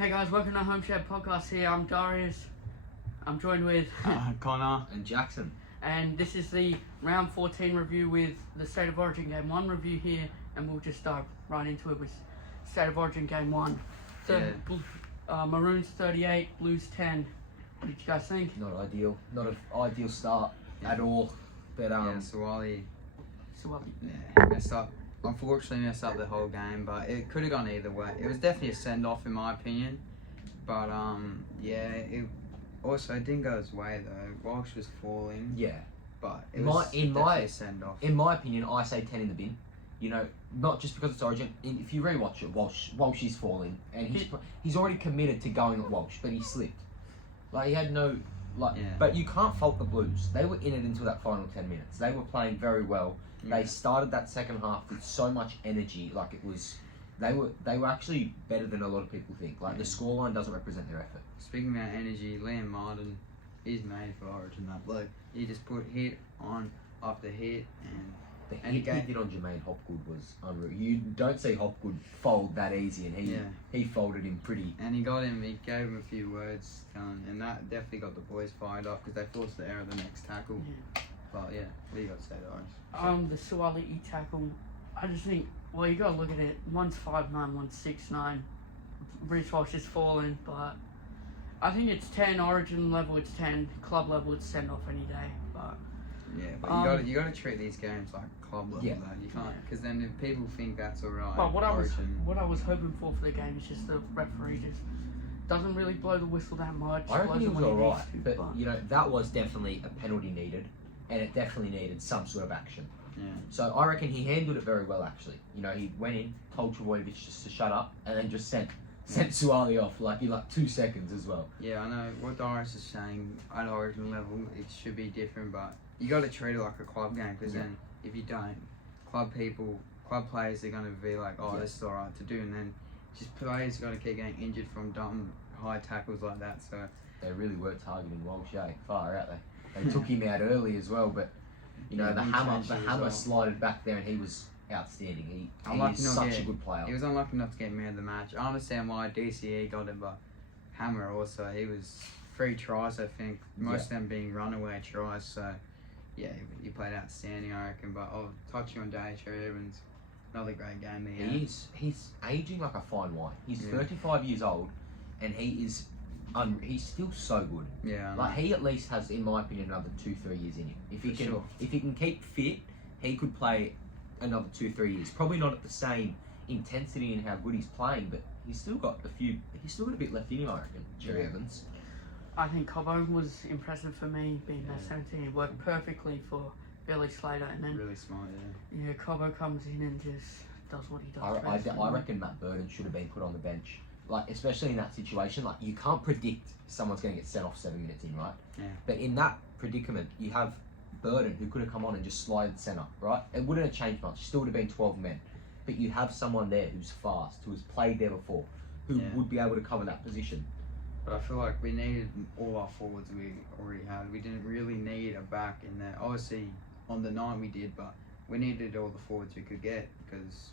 Hey guys, welcome to HOMESHED podcast here. I'm Darius. I'm joined with Connor and Jackson. And this is the round 14 review with the State of Origin game 1 review here, and we'll just dive right into it with State of Origin game 1. So, Maroons 38, Blues 10. What did you guys think? Not ideal. Not an ideal start at all. But Suwali Messed up. Unfortunately messed up the whole game, but it could have gone either way. It was definitely a send-off in my opinion, but it also didn't go his way though. Walsh was falling. Yeah, but it was definitely a send-off. In my opinion, I say 10 in the bin. You know, not just because it's Origin. If you rewatch it, Walsh is falling, and he's already committed to going at Walsh, but he slipped. Like he had no But you can't fault the Blues. They were in it until that final 10 minutes. They were playing very well. They started that second half with so much energy. Like it was, they were actually better than a lot of people think. Like the scoreline doesn't represent their effort. Speaking about energy, Liam Martin, he's made for Origin. That bloke. He just put hit on after hit, and he did on Jermaine Hopgood was unreal. You don't see Hopgood fold that easy, and he folded him pretty. And he gave him a few words, and that definitely got the boys fired up because they forced the error of the next tackle. Yeah. But yeah, what do you got to say, Darius? The Suwali tackle, I just think, well, you got to look at it. One's 5'9", one's 6'9". Reece Walsh is falling, but I think it's 10 Origin level, it's 10 club level, it's send off any day. But yeah, but you got to treat these games like club level. Though. You can't, because then if people think that's alright. But what I was hoping for the game is just the referee just doesn't really blow the whistle that much. I reckon he was alright, but you know that was definitely a penalty needed. And it definitely needed some sort of action. Yeah. So I reckon he handled it very well, actually. You know, he went in, told Travojevic just to shut up, and then just sent Suwali off in 2 seconds as well. Yeah, I know what Darius is saying. At Origin level, it should be different, but you got to treat it like a club game, because then if you don't, club players are going to be like, oh, this is all right to do, and then just players got to keep getting injured from dumb high tackles like that. So they really were targeting Walsh, far out there. They took him out early as well, but you know the hammer slided back there, and he was outstanding. He is such a good player. He was unlucky not to get man of the match. I understand why DCE got him, but Hammer also, he was 3 tries, I think, most of them being runaway tries. So yeah, he played outstanding, I reckon. But touching on J.H. Evans, another great game there. He's aging like a fine wine. He's 35 years old, and he's still so good. Yeah. Like he at least has, in my opinion, another 2-3 years in him. If he can keep fit, he could play another 2-3 years. Probably not at the same intensity and how good he's playing, but he's still got a bit left in him, I reckon. Jerry Evans. I think Cobbo was impressive for me, being there 17. It worked perfectly for Billy Slater, and then really smart. Yeah, Cobbo comes in and just does what he does. I reckon Matt Burton should have been put on the bench. Like, especially in that situation, like, you can't predict someone's going to get sent off 7 minutes in, right? Yeah. But in that predicament, you have Burton, who could have come on and just slide centre, right? It wouldn't have changed much. Still would have been 12 men. But you have someone there who's fast, who has played there before, who would be able to cover that position. But I feel like we needed all our forwards we already had. We didn't really need a back in there. Obviously, on the night we did, but we needed all the forwards we could get because,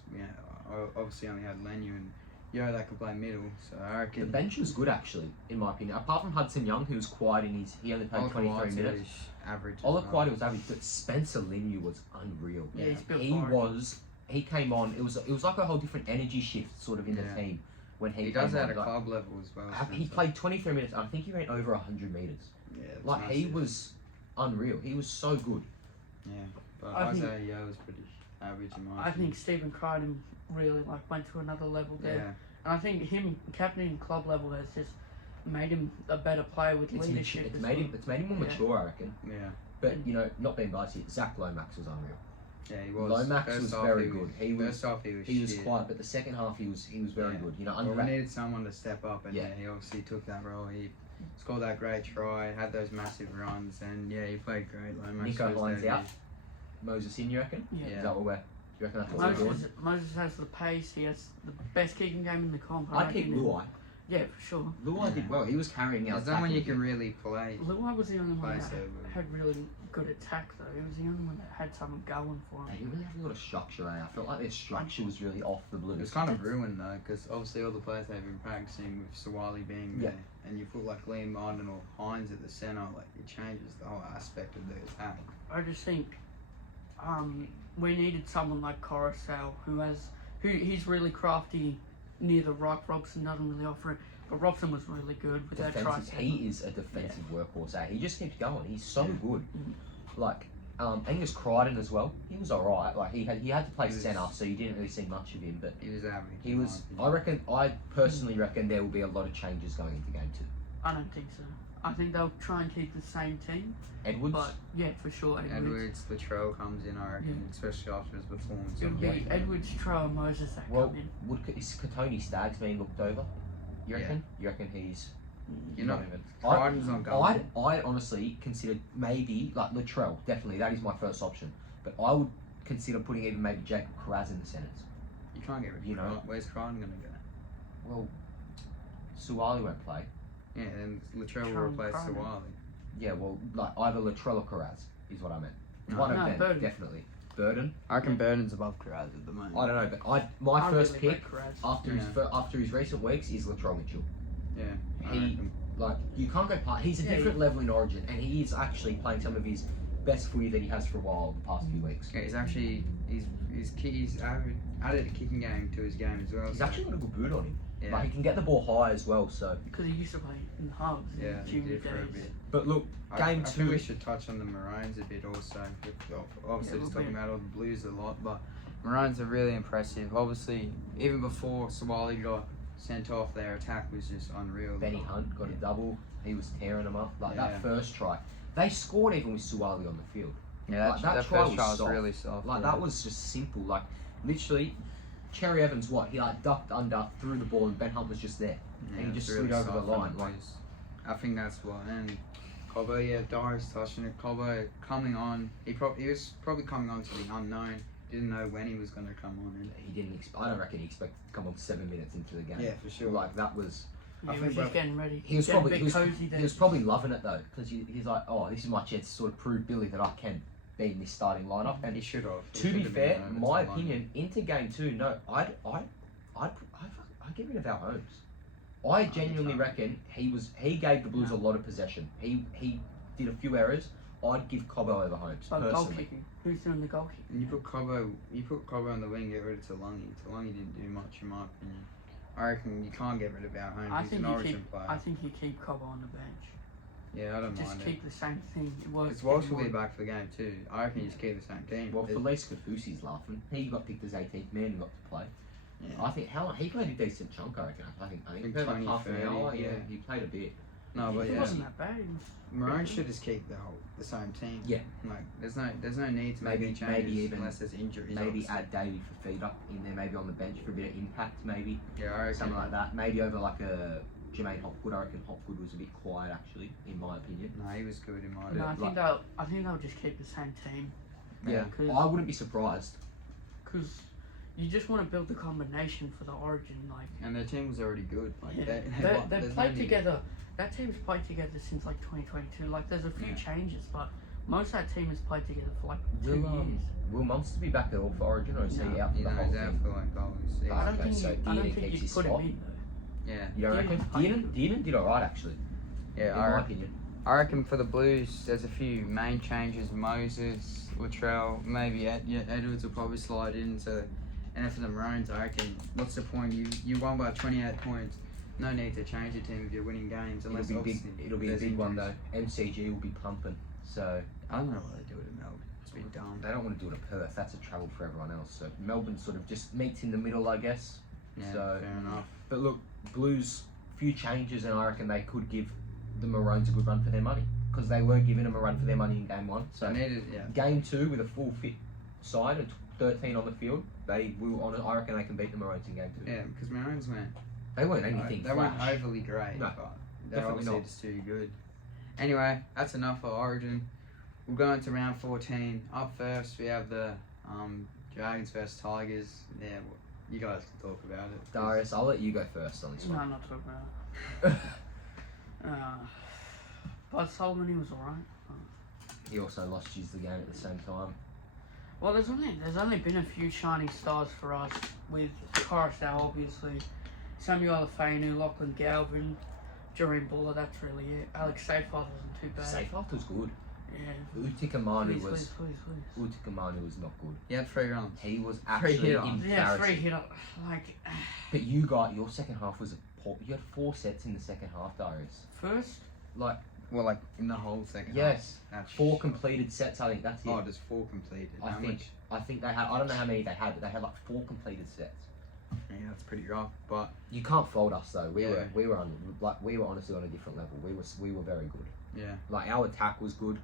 obviously only had Lenu and that could play middle, so I reckon... The bench was good, actually, in my opinion. Apart from Hudson Young, who was quiet and he only played 23 minutes. Average. Olakau'atu was average, but Spencer Linu was unreal. Yeah, he's built he came on, it was like a whole different energy shift sort of in the team. When he does that at club level as well. He played 23 minutes, and I think he ran over 100 metres. Yeah, like, massive. He was unreal. He was so good. Yeah, but Isaiah Yeo was pretty average in my opinion. I think Stephen Crichton really went to another level there. Yeah. And I think him captaining club level has just made him a better player with leadership. It's made him more mature, I reckon. Yeah. But, not being biased, Zach Lomax was unreal. Yeah, he was. Lomax was very good. He was shit. quiet, but the second half he was very good. We needed someone to step up, and he obviously took that role. He scored that great try, had those massive runs, and he played great. Lomax. Nico Hines out. Moses in, you reckon? Yeah. Is that what you reckon that's what we're doing? Moses has the pace. He has the best kicking game in the comp. I'd keep Luai. Yeah, for sure. Luai did well. He was carrying out. There's no one you can really play. Luai was the only one Play that so had really good attack, though. He was the only one that had something going for They him. didn't really have a lot of structure. I felt like their structure was really off the It Blues. was kind of ruined though, because obviously all the players they've been practicing with Sawali being there, and you put like Liam Martin or Hines at the centre, like it changes the whole aspect of the attack. I just think we needed someone like Coruscant he's really crafty near the ruck. Robson doesn't really offer it, but Robson was really good with that try. He is a defensive workhorse. He just keeps going. He's so good. Like Angus Crichton as well. He was alright. Like he had to play centre, so you didn't really see much of him. But He was average. he was. I personally reckon there will be a lot of changes going into game 2. I don't think so. I think they'll try and keep the same team. Edwards. But yeah, for sure. Edwards, Latrell comes in, I reckon, especially after his performance. It'll be Edwards, Trow, and Moses that Well, come in. is Katoni Staggs being looked over? You reckon? You reckon he's? You're not even. Crichton's not going. I honestly consider maybe like Latrell. Definitely, that is my first option. But I would consider putting even maybe Jacob Carraz in the centres. You can't get rid of Crichton. Where's Crichton going to go? Well, Suwali won't play. Yeah, then Latrell will replace Sawali. Yeah, well, like either Latrell or Carraz is what I meant. No. One of No, them, Burden. definitely. Burden. I reckon Burden's above Carraz at the moment. I don't know, but my first really pick rate Carraz. after his recent weeks is Latrell Mitchell. Yeah, I He reckon. like you can't go past. He's a different level in Origin, and he is actually playing some of his best footy that he has for a while the past few weeks. Yeah, he's added a kicking game to his game as well. He's so- actually got a good boot on him. Yeah. Like he can get the ball high as well. So, Because he used to play in the hubs Yeah, in he junior did for a days. bit. but look, I game think 2. we should touch on the Maroons a bit also. Obviously, Yeah, just we'll talking be- about all the Blues a lot, but Maroons are really impressive. Obviously, even before Sawali got sent off, their attack was just unreal. Benny Hunt got a double. He was tearing them up. Like Yeah. that first try, they scored even with Suwali on the field. Yeah, Like, that try first was try was soft. really soft. Like yeah. that was just simple. Like literally, Cherry Evans, he like ducked under, threw the ball, and Ben Hunt was just there, Yeah, and he it's just really slid over the soft line. and Like, loose. I think that's what. And Cobbo, yeah, Darius touching it. Cobbo coming on. He was probably coming on to the unknown. Didn't know when he was going to come on. And he didn't. I don't reckon he expected to come on 7 minutes into the game. yeah, for sure. Like that was. Yeah, I he think was just both- getting ready. He was Getting a probably bit cozy he was probably loving it though, because he's like, oh, this is my chance to sort of prove Billy that I can be in this starting lineup. And he should have. to be fair, my opinion into game 2, no, I'd get rid of our Holmes. I genuinely reckon he gave the Blues a lot of possession. He did a few errors. I'd give Cobbo over Holmes But goal personally. kicking. Who's doing the goal kicking? And you put Cobbo on the wing, get rid of Talangi. Talangi didn't do much in my opinion. I reckon you can't get rid of our home. He's an Origin player. I think you keep Cobb on the bench. Yeah, I don't Just mind keep the same thing. It works. Because Walsh will be back for the game too. I reckon you just keep the same team. Well, Felice Kafusi's laughing. He got picked as 18th man and got to play. Yeah. I think he played a decent chunk. I reckon. I think he played like 20, half an 30, hour. yeah. He played a bit. No, but It yeah, wasn't that bad. It was Maroon pretty should good. just keep the same team. Yeah. Like there's no need to make any changes even unless there's injuries. Maybe obviously. add Davey for feed up in there. Maybe on the bench for a bit of impact. Maybe Yeah, I reckon. something like that. Maybe over like a Jermaine Hopgood. I reckon Hopgood was a bit quiet actually, in my opinion. No, he was good in my No, opinion. I think they'll just keep the same team. Yeah, 'Cause- I wouldn't be surprised. Because you just want to build the combination for the Origin. Like And their team was already good. Like yeah. they've They've played together. That team's played together since like 2022. Like there's a few Yeah. changes, but most of that team has played together for like 2 Will years. Will Munster be back at all for Origin, or is he No. out for You the know, whole he's out thing? for like goals. But I don't Okay, think so I don't Dearden think keeps you'd his put him spot. in though. Yeah. You don't reckon? Dearden did alright actually, Yeah, in my opinion. I reckon for the Blues, there's a few main changes. Moses, Latrell, maybe Edwards will probably slide in. So, and then for the Maroons, I reckon, what's the point? You won by 28 points. No need to change your team if you're winning games. It'll Unless be big. obviously It'll be a there's big one injuries. though. MCG will be pumping, so I don't know what they do it in Melbourne. It's a bit dumb. they don't want to do it at Perth. That's a travel for everyone else. So Melbourne sort of just meets in the middle, I guess. Yeah, So- fair enough. But look, Blues, few changes, and I reckon they could give the Maroons a good run for their money because they were giving them a run for their money in game 1. So They needed, yeah. game 2 with a full fit side and 13 on the field, they will. I reckon they can beat the Maroons in game 2. Yeah, because Maroons weren't. They weren't anything. They weren't flash. overly great, No, but they're definitely obviously not. just too good. Anyway, that's enough for Origin. We'll go into round 14. Up first, we have the Dragons versus Tigers. Yeah, you guys can talk about it. Darius, I'll let you go first on this No, one. I'm not talking about it. But Solomon, he was alright. He also lost his the game at the same time. Well, there's only been a few shining stars for us with Coruscant, obviously. Samuel Afenu, Lachlan Galvin, Jeremy Buller, that's really it. Alex Seyfarth wasn't too bad. Seyfarth was good. Yeah. Utikamanu was Please. Utikimanu was not good. He had 3 runs. He was Three actually hit-ons. Yeah, embarrassing. 3 hit up. Like, But you got your second half was a poor. You had 4 sets in the second half, Darius. first, Like Well, like in the whole second yes, half. That's 4 shit. completed sets. I think that's it. Oh, just 4 completed. I How think much? I think they had. I don't know how many they had, but they had like 4 completed sets. Yeah, that's pretty rough. But You can't fault us though. We Yeah. were honestly on a different level. We were very good. yeah, Like our attack was good.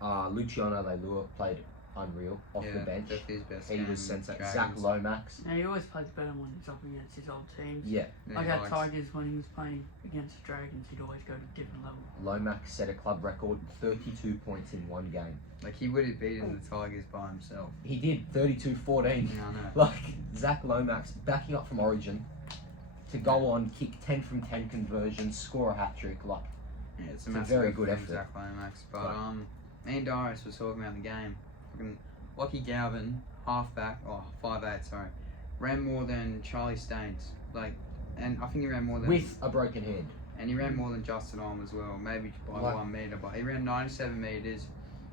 Luciano Leilua played unreal off yeah, the bench. that's his best He game. was sensational. Zach Dragons. Lomax. now he always plays better when he's up against his old teams. Yeah, Yeah, Like he at likes- Tigers, when he was playing against the Dragons, he'd always go to a different level. Lomax set a club record, 32 points in 1 game. Like he would have beaten the Tigers by himself. He did 32-14. Yeah, I know. Like Zach Lomax backing up from Origin to go on, kick 10 from 10 conversions, score a hat trick. Like Yeah, it's a massive very effort good from effort. Zach Lomax. But Right. me and Darius was talking about the game. Fucking Lockie Galvin, halfback, 5'8", sorry, ran more than Charlie Staines. Like, and I think he ran more than with a broken hand. and he ran more than Justin Olm as well, maybe by Like- 1 metre. But he ran 97 metres.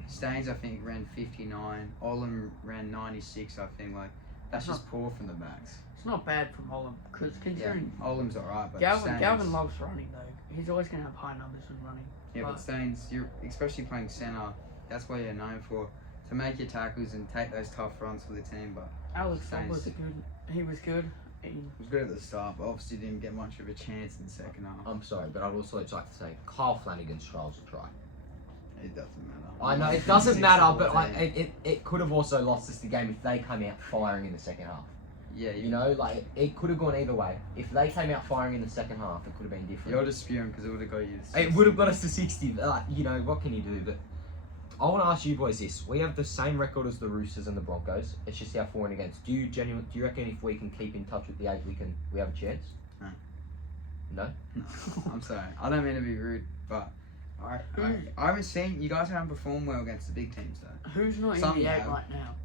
Staines, I think, ran 59. Olin ran 96. I think. Like, that's That's just poor from the backs. It's not bad from Holland, because Yeah, considering Olim's alright, but Galvin Staines, loves running though. He's always going to have high numbers when running. Yeah, but Staines, you're especially playing centre. That's what you're known for, to make your tackles and take those tough runs for the team. But Alex Staines- was good. He was good. He, he was good at the start, but obviously didn't get much of a chance in the second half. I'm sorry, but I'd also just like to say Kyle Flanagan's trials a try. It doesn't matter. I know it doesn't matter, but like it could have also lost us the game if they came out firing in the second half. Yeah, You know, like it could have gone either way. If they came out firing in the second half, it could have been different. you're just spewing because it would have got you to 60. It would have got us to 60. But, like, you know, what can you do? But I want to ask you boys this: we have the same record as the Roosters and the Broncos. It's just our for and against. Do you reckon if we can keep in touch with the 8, we have a chance? No. No. No, I'm sorry. I don't mean to be rude, but I haven't seen you guys haven't performed well against the big teams though. who's not Some in the 8 have. right now?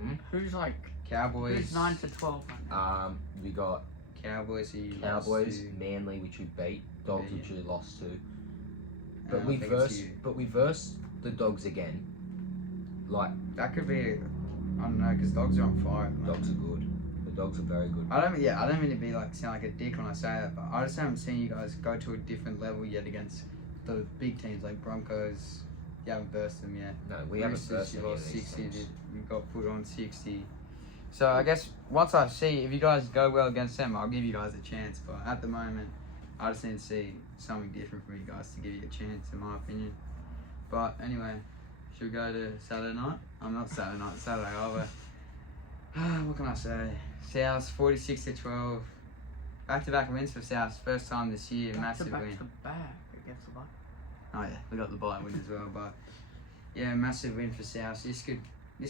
Hmm? Who's like Cowboys. who's 9 to 12 right now? We got Cowboys. Who you Cowboys, lost to. Don't which we beat, Dogs Yeah, which we lost to. And But I we think it's versed, you. but we versed the Dogs again. Like That could be. I don't know, because dogs are on fire. at the Dogs are moment. good. The Dogs are very good. I don't mean to be sound like a dick when I say that, but I just haven't seen you guys go to a different level yet against the big teams like Broncos. You haven't versed them yet. No, we haven't Roosters, versed you any of lost these 60. teams. You got put on 60. So I guess once I see if you guys go well against them, I'll give you guys a chance. But at the moment, I just need to see something different from you guys to give you a chance, in my opinion. But anyway, should we go to Saturday night? I'm not Saturday night, Saturday either. What can I say? South 46-12. Back-to-back wins for South. First time this year, massive win. Back to back against the Bucks. Oh yeah, we got the bye win as well, but yeah, massive win for South. This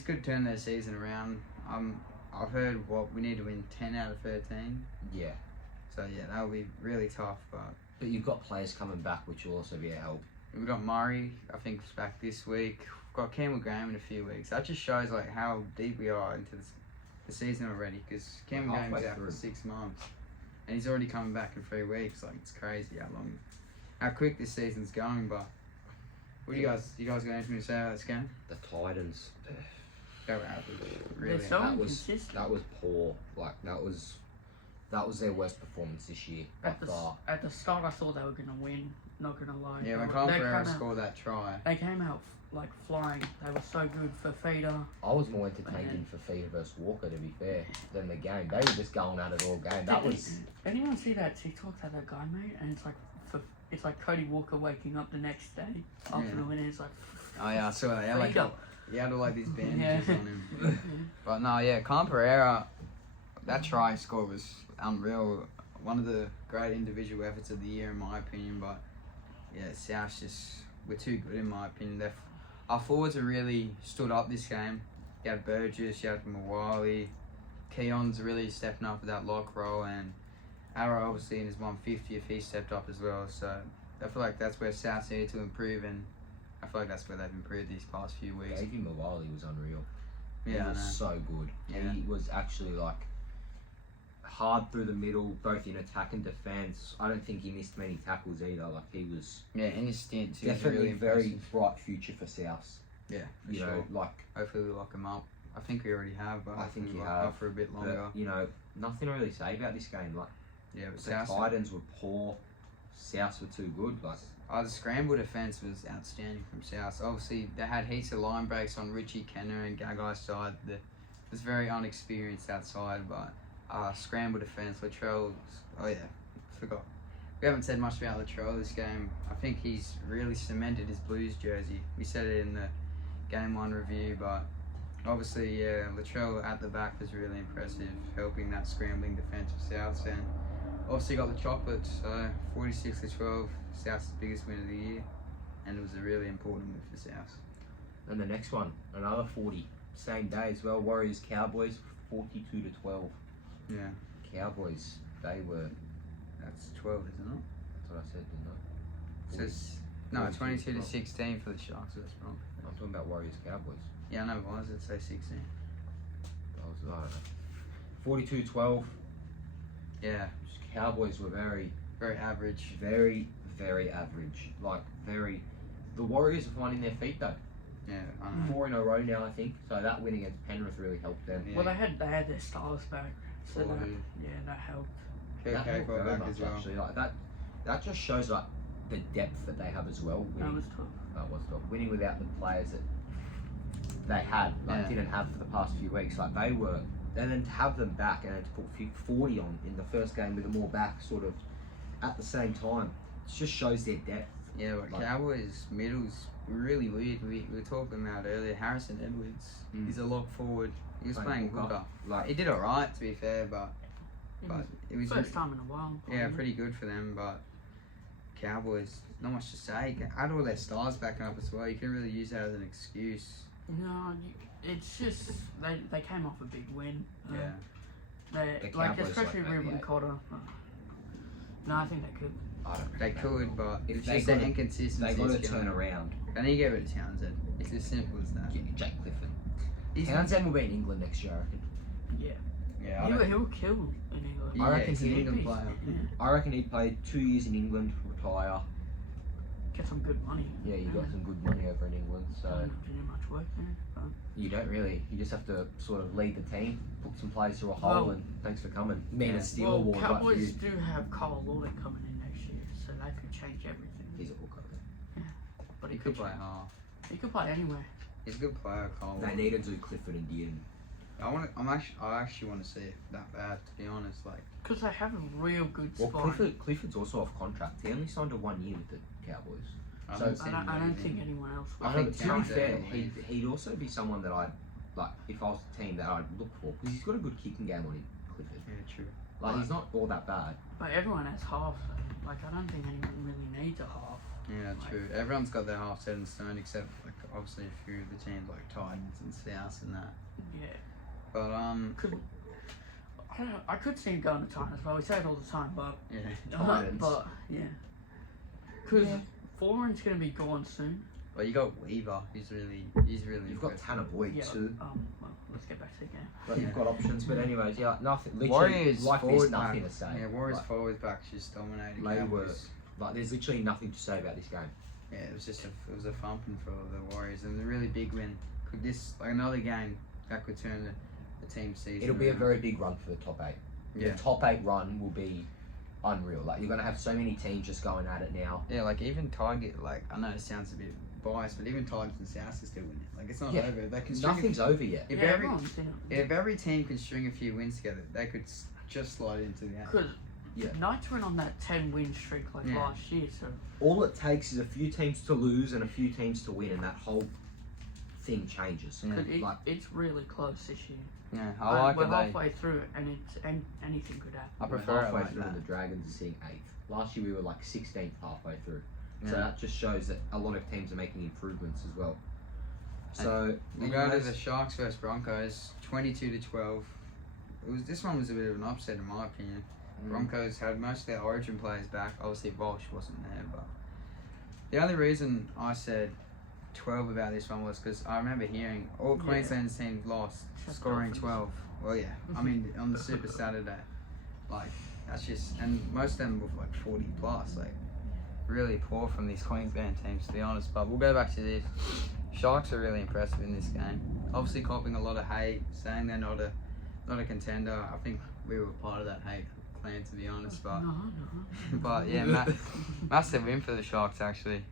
could turn their season around. I've heard we need to win 10 out of 13. Yeah, So yeah, that'll be really tough. But but you've got players coming back, which will also be a help. we've got Murray, I think, is back this week. We've got Campbell Graham in a few weeks. That just shows like how deep we are into the season already. Because Campbell We're Graham's halfway out for through. 6 months, and he's already coming back in 3 weeks. Like it's crazy how quick this season's going. But what do you guys got anything to say about this game? The Titans, They were average, really. They're so that was inconsistent. that was poor. Like that was their worst performance this year. by far. At the start, I thought they were going to win. Not going to lie. Yeah, when They Colin Pereira kinda- scored that try. They came out like flying. They were so good for feeder. I was more entertained Man. in Fafita versus Walker, to be fair, than the game. They were just going at it all game. That was Anyone see that TikTok that guy made? And it's like Cody Walker waking up the next day after Yeah. the win. It's like Oh yeah, I saw that. Yeah, feeder. he had all like these bandages Yeah. on him. But no, yeah, Colin Pereira, that try score was unreal. One of the great individual efforts of the year, in my opinion. But yeah, South we're too good, in my opinion. Our forwards have really stood up this game. You had Burgess, you had Mawali, Keon's really stepping up with that lock role, and Arrow obviously in his 150th, he stepped up as well. So I feel like that's where South needed to improve, and I feel like that's where they've improved these past few weeks. Davey Mawali was unreal. Yeah, he was so good. Yeah. He was actually like hard through the middle, both in attack and defence. I don't think he missed many tackles either. Like he was in his stints, he was definitely really very impressive. bright future for South. Yeah, for You sure. know, like Hopefully we lock him up. I think we already have, but I think hopefully you we lock him have, up for a bit longer. but, you know, nothing to really say about this game. Like Yeah, but the South. Titans were poor, South were too good. Like The scramble defence was outstanding from South. Obviously, they had heaps of line breaks on Richie Kenner and Gagai's side. It was very unexperienced outside, but scramble defence, Latrell's... Oh yeah, forgot. We haven't said much about Latrell this game. I think he's really cemented his Blues jersey. We said it in the Game 1 review, but obviously, yeah, Latrell at the back was really impressive, helping that scrambling defence of South. And obviously got the chocolates, so 46-12, South's biggest win of the year, and it was a really important win for South. and the next one, another 40, same day as well. Warriors Cowboys 42-12. Yeah, Cowboys, they were. that's 12, isn't it? That's what I said, didn't I? It says, no, 22-16 for the Sharks, so that's wrong. I'm talking about Warriors Cowboys. Yeah, I know, why does it say 16? I don't know. 42-12. Yeah, Cowboys were very, very average. very, very average. Like very. The Warriors are finding their feet though. Yeah, I know. 4 in a row now, I think. So that win against Penrith really helped them. Yeah. Well, they had their stars back, so that, Forward. that helped. That KK helped got very back much, as well. actually. Like that just shows like the depth that they have as well. That Winning, was tough. that was tough. Winning without the players that they had, like Yeah. didn't have for the past few weeks. Like they were, and then to have them back and then to put 40 on in the first game with them all back, sort of at the same time, it just shows their depth. Yeah, but Like- Cowboys middles really weird. We were talking about earlier. Harrison Edwards, he's a lock forward. He was playing hooker. Like He did alright, to be fair, but it was First time in a while. yeah, probably. pretty good for them. But Cowboys, not much to say. Had all their stars backing up as well. You can really use that as an excuse. No, it's just they came off a big win. Yeah, They The like Cowboys, especially like, Ruben maybe Cotter. No, I think they could. I don't know. they could, but If it's they just the gotta- inconsistency. They got to turn around. They need to get rid of Townsend. It's as simple as that. Get Jack Clifford. He's Townsend will be in England next year, I reckon. Yeah, yeah, he'll kill in England. yeah, I reckon he's an he'd England be- player. Yeah, I reckon he'd play 2 years in England, retire. get some good money. Yeah, you got some good money over in England, so Don't have to do much work there. But you don't really. You just have to sort of lead the team, put some players through a hole, Well- and thanks for coming. Man Yeah. of Steel well, award right for Cowboys you. do have Carl Lawler coming in next year, so that could change everything. He's a hooker. But He could play half. He could play anywhere. He's a good player, Cole. They need to do Clifford and Dearden. I actually want to see it that bad, to be honest. Like, Because they have a real good Well, spine. Clifford's also off contract. He only signed a 1 year with the Cowboys. I So- don't, see I don't him think leaving. anyone else I will. think To be Townsend fair, will leave. he'd also be someone that I'd like if I was the team that I'd look for because he's got a good kicking game on him, Clifford. Yeah, true. Like he's not all that bad. But everyone has half. Like I don't think anyone really needs a half. Yeah, true. Everyone's got their half set in stone, except like obviously a few of the teams like Titans and South and that. Yeah. But Could I don't know. I could see him going to Titans. Well, we say it all the time, but yeah, Titans. but yeah. Because Foreign's gonna be gone soon. well you got Weaver. He's really You've got impressive. Tanner Boyd Yeah. too. Well, let's get back to the game. But you've got options. But anyways, yeah, nothing. Literally, Warriors like forward there's nothing back. to say. Yeah, Warriors Like, forward backs just dominated. They Cowboys. were- like there's literally nothing to say about this game. Yeah, it was just it was a thumping for the Warriors and a really big win. Could this like another game that could turn the team's season? It'll be a around. very big run for the top 8. Yeah. The top 8 run will be unreal. Like you're gonna have so many teams just going at it now. Yeah, like even Target, like I know it sounds a bit biased, but even Tigers and South are still winning. Like it's not Yeah, over. They can string Nothing's over yet. if yeah, every everyone's in it. if every team can string a few wins together, they could just slide into the end. Because Yeah. Knights went on that 10-win streak like Yeah. last year, so All it takes is a few teams to lose and a few teams to win, and that whole thing changes. Yeah. Like it's really close this year. Yeah, I like we're it. halfway through it, and anything could happen. I we're prefer it halfway like through, that. and the Dragons are sitting 8th. Last year we were like 16th halfway through. Yeah. So that just shows that a lot of teams are making improvements as well. So We'll go to anyways, the Sharks versus Broncos, 22-12. This one was a bit of an upset in my opinion. Broncos had most of their Origin players back. Obviously, Walsh wasn't there, but the only reason I said 12 about this one was because I remember hearing all Queensland's teams lost, scoring 12. Well, yeah, I mean on the Super Saturday, like that's just, and most of them were like 40 plus, like really poor from these Queensland teams to be honest. But we'll go back to this. Sharks are really impressive in this game. Obviously, copping a lot of hate, saying they're not a contender. I think we were part of that hate clan to be honest, but but yeah, massive win for the Sharks actually.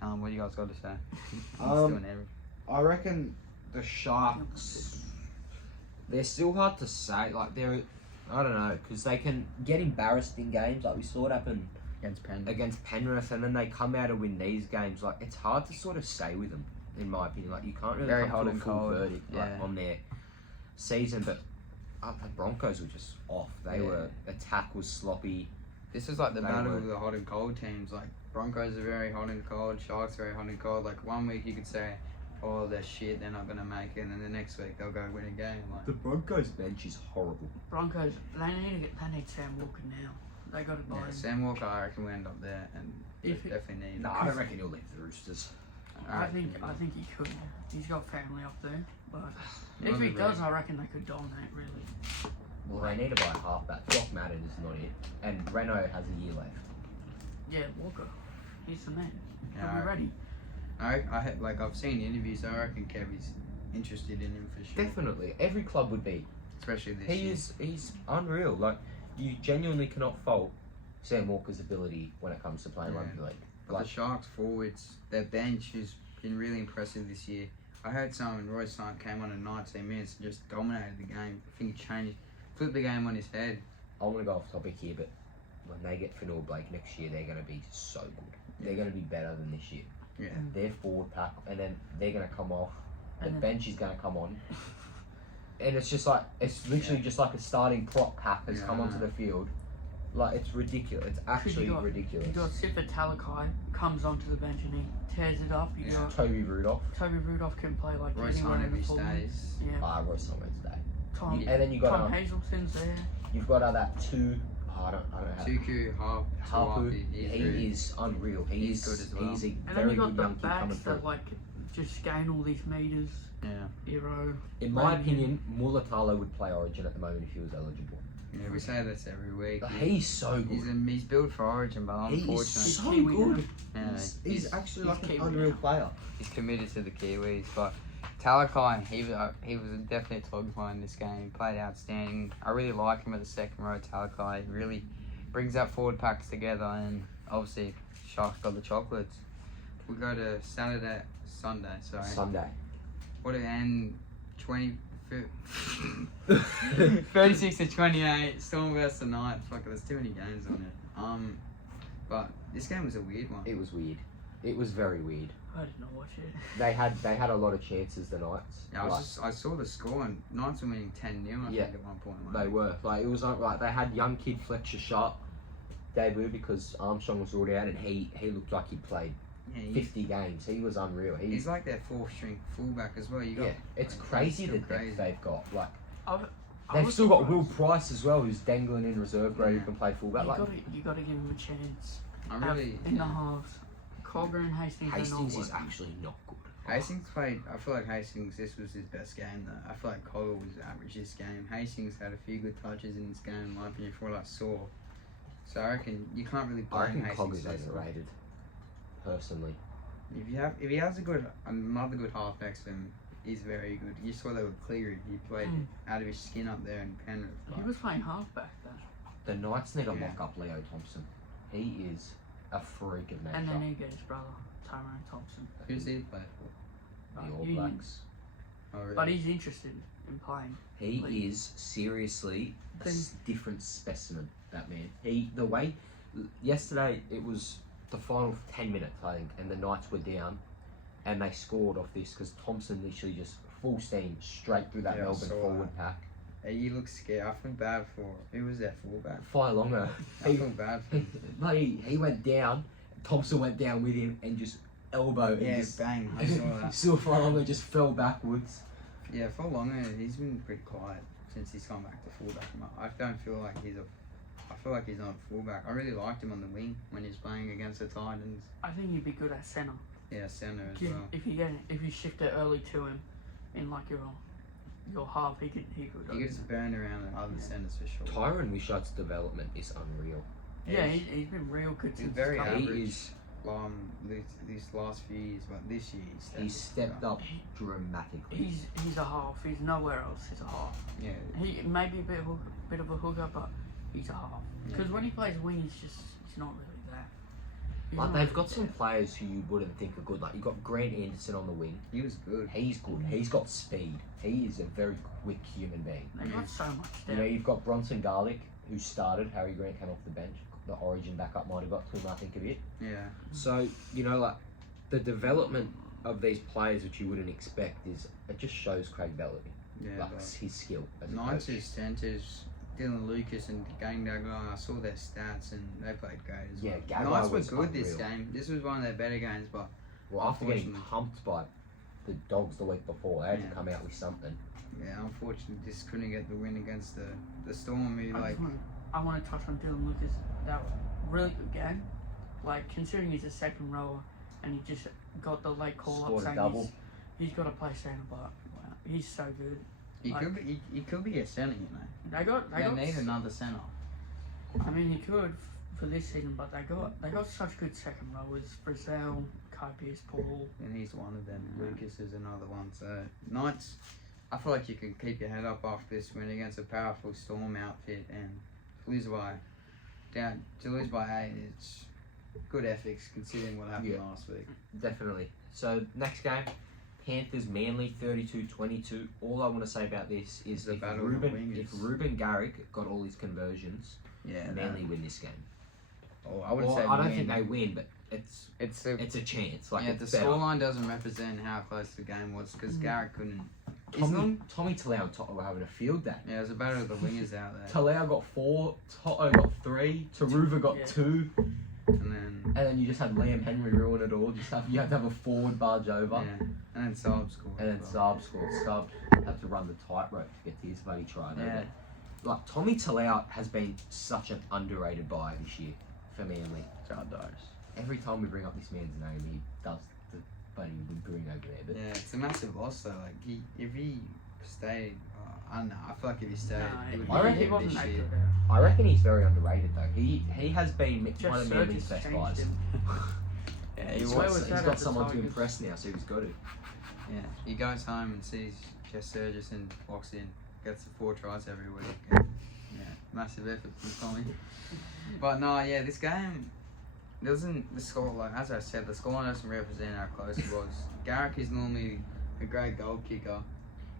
What do you guys got to say? I reckon the Sharks, they're still hard to say. Like I don't know, because they can get embarrassed in games. Like we saw it happen against Penrith, and then they come out and win these games. Like it's hard to sort of say with them, in my opinion. Like you can't really come to a full verdict on their season. But the Broncos were just off. They were, attack was sloppy. This is like the battle of the hot and cold teams. Like Broncos are very hot and cold, Sharks very hot and cold. Like 1 week you could say, oh they're shit, they're not gonna make it, and then the next week they'll go win a game. Like the Broncos bench is horrible. Broncos, they need Sam Walker now. They got to buy him. Sam Walker, I reckon we end up there, and definitely need. No, I don't reckon he'll leave the Roosters. I think he could. He's got family up there, but if he does, I reckon they could dominate really. Well, they need to buy a halfback. Jock Madden is not it, and Renault has a year left. Yeah, Walker, he's the man. Yeah, He'll be ready. I've seen interviews. I reckon Kevy's interested in him for sure. Definitely, every club would be. Especially this year. He's unreal. Like you genuinely cannot fault Sam Walker's ability when it comes to playing rugby league. Like the Sharks forwards, their bench has been really impressive this year. I heard Royce Knight came on in 19 minutes and just dominated the game. I think he flipped the game on his head. I want to go off topic here, but when they get Fanua Blake next year, they're going to be so good. They're going to be better than this year. Yeah. Their forward pack, and then they're going to come off. The bench is going to come on. And it's just like, it's literally just like a starting prop pack has come onto the field. Like, it's ridiculous. It's actually ridiculous. You got Sifa Talakai comes onto the bench and he tears it up. You got Toby Rudolph. Toby Rudolph can play like Royce anywhere in the full. stays. Yeah. Royce Hunt stay. And then you got Tom Hazelton's there. You've got that two. I don't know how. Tuku Harpu. He is unreal. He's good as well. He's a very good young kid coming through. That like just gain all these meters. Yeah. Hero. In my opinion, Mulatalo would play Origin at the moment if he was eligible. Yeah, we say this every week. He's so good. He's built for Origin, but unfortunately, he's so good. Yeah, he's actually like an unreal player. He's committed to the Kiwis, but Talakai, he was a definite top player in this game. He played outstanding. I really like him at the second row. Talakai he really brings that forward packs together, and obviously Sharks got the chocolates. We go to Sunday. What an end, 36 to 28. Storm versus the Knights. Fuck, there's too many games on it. But this game was a weird one. It was weird. It was very weird. I did not watch it. They had a lot of chances, the Knights. Yeah, I saw the score, and Knights were winning 10-0. I think at one point. They were. Like it was like they had young kid Fletcher Sharp debut because Armstrong was ruled out, and he looked like he'd played 50 games. He was unreal. He's like their fourth string fullback as well. It's crazy the depth they've got. Like They've still got Will Price as well, who's dangling in reserve grade who can play fullback. You got to give him a chance. In the halves. Colgar and Hastings is actually not good. Hastings played. I feel like Hastings. This was his best game though. I feel like Colgar was average this game. Hastings had a few good touches in this game, in my opinion, for what I saw. So I reckon you can't really blame Hastings. Colgar's overrated. Personally, if he has another good halfback, then he's very good. You saw that with Cleary. He played out of his skin up there in Penrith. He was playing halfback though. The Knights need to lock up Leo Thompson. He is a freak of nature. And then he get his brother, Tyrone Thompson. Who's he play for? The All Blacks. Oh, really? But he's interested in playing. He is seriously a different specimen, that man. Yesterday it was the final 10 minutes, I think, and the Knights were down, and they scored off this because Thompson literally just full steam straight through that Melbourne forward pack. Hey, he looks scared. I feel bad for him. Who was that fullback? Failonger. I feel bad for him. He went down, Thompson went down with him and just elbowed. Yeah, bang. I saw that. Failonger just fell backwards. Yeah, Failonger, he's been pretty quiet. since he's gone back to fullback. I don't feel like I feel like he's not a fullback. I really liked him on the wing when he's playing against the Titans. I think he'd be good at centre. Yeah, centre as well. If you shift it early to him in like your half, he could just burn around the other centres for sure. Tyron Wishart's development is unreal. Yeah, he's been real good He's since very he's average. These last few years, but this year he's stepped up dramatically. He's a half. He's nowhere else. He's a half. Yeah. He may be a bit of a hooker, but he's a half. Because when he plays wing, he's not really that. Like they've got some players who you wouldn't think are good. Like you got Grant Anderson on the wing. He was good. He's good. He's got speed. He is a very quick human being. They've got so much depth. You know, you've got Bronson Garlick, who started. Harry Grant came off the bench. The Origin backup might have got to him, I think, a bit. Yeah. So, you know, like, the development of these players, which you wouldn't expect, it just shows Craig Bellamy. Yeah. Like, his skill. As a Knights' coach. centres, Dylan Lucas and Gangdagar, I saw their stats and they played great as well. Yeah, Gagai Knights were was good this unreal. game. This was one of their better games, but Well, after getting unfortunately- pumped by the Dogs the week before, they had to come out with something. yeah, unfortunately, just couldn't get the win against the Storm. Who, I want to touch on Dylan Lucas. That was a really good game. Like, considering he's a second rower and he just got the late call Scored up a saying double. he's got to play centre, but wow, he's so good. he could be a centre, you know. They got need another centre. I mean, he could for this season, but they got such good second rowers. Brazil, Kai Pierce, Paul. And he's one of them. Lucas is another one. So Knights, I feel like you can keep your head up after this win against a powerful Storm outfit, and to lose by 8, it's good ethics considering what happened last week. Definitely. So, next game, Panthers Manly 32-22. All I want to say about this is The if battle of the Ruben Garrick got all his conversions, Yeah, Manly win this game. I wouldn't say. I don't think they win, but it's It's a chance. Like, the it's better. scoreline doesn't represent how close the game was because Garrick couldn't. Tommy Talau and Toto were having a field day. Yeah, it was a battle of the wingers out there. Talau got 4, Toto got 3, Taruva got 2, And then you just had Liam Henry ruin it all. You had to have a forward barge over. and then Saab scored. And then as well. Saab scored. Saab had to run the tightrope to get to his bloody try. Yeah. Like, Tommy Talau has been such an underrated buy this year for Manly. Every time we bring up this man's name, he does the bloody grin over there. But Yeah, it's a massive loss though. Like if he stayed, I don't know. I feel like if he stayed, he would I reckon be he wasn't this that year. good. I reckon he's very underrated though. He has been one Jeff of Manly's Surtees best changed buys. him. Yeah, he He's Where got, was was. he's that got at the someone to Tigers? impress now, so he's got to. Yeah, he goes home and sees Jeff Surtees and walks in, gets the 4 tries every week. And, yeah, massive effort from Tommy. But no, yeah, this game doesn't. The score, like as I said, the score doesn't represent how close it was. Garrick is normally a great goal kicker.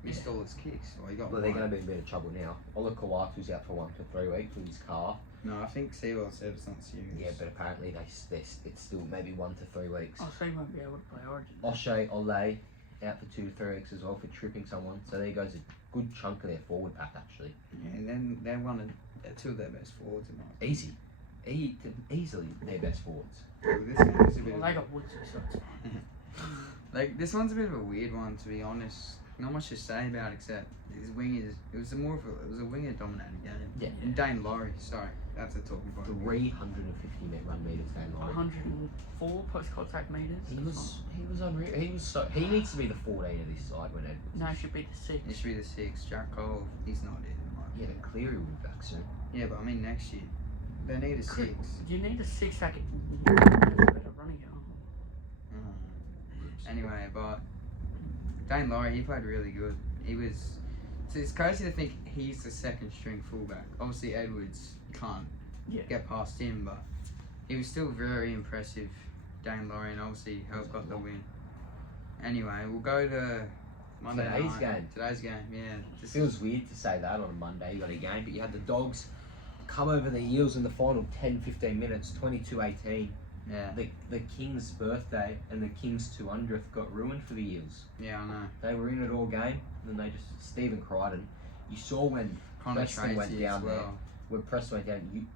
Missed all his kicks. Well, he got Well, they're one. going to be in a bit of trouble now. Ola Kawatu's out for 1 to 3 weeks with his calf. No, I think Seawell said it's not serious. Yeah, but apparently it's still maybe 1 to 3 weeks. Oh, so he won't be able to play Origin. O'Shea Ole out for 2 to 3 weeks as well for tripping someone. So there goes a good chunk of their forward pack actually. Yeah, and then they're they're 2 of their best forwards in my Easy. Easily their best forwards. This game is a bit Well, of they got Woodsy, so it's like this one's a bit of a weird one to be honest. Not much to say about except his wingers. It was a winger dominated game. Yeah. And Dane Laurie, sorry, that's a talking point. 350 run meters down line. 104 post contact meters. He was unreal. He needs to be the 14 of this side when Edwards. No, it should be the 6. It should be the 6. Jack Cole, he's not it. in my Yeah, opinion. but Cleary will be back soon. Yeah, but I mean next year. They need a 6. You need a 6 that can better running it. Anyway, but Dane Laurie, he played really good. So it's crazy to think he's the second string fullback. Obviously Edwards can't get past him, but he was still very impressive, Dane Laurie, and obviously helped got the win. Anyway, we'll go to Monday Today's night. game. Today's game, yeah. It feels weird to say that on a Monday. You got a game, but you had the Dogs come over the Eels in the final 10-15 minutes, 22-18. Yeah, The King's birthday and the King's 200th got ruined for the Eels. yeah, I know. They were in it all game, and then they just Stephen Crichton. You saw when Connor Preston went Tracy down as there. well. When Preston went down,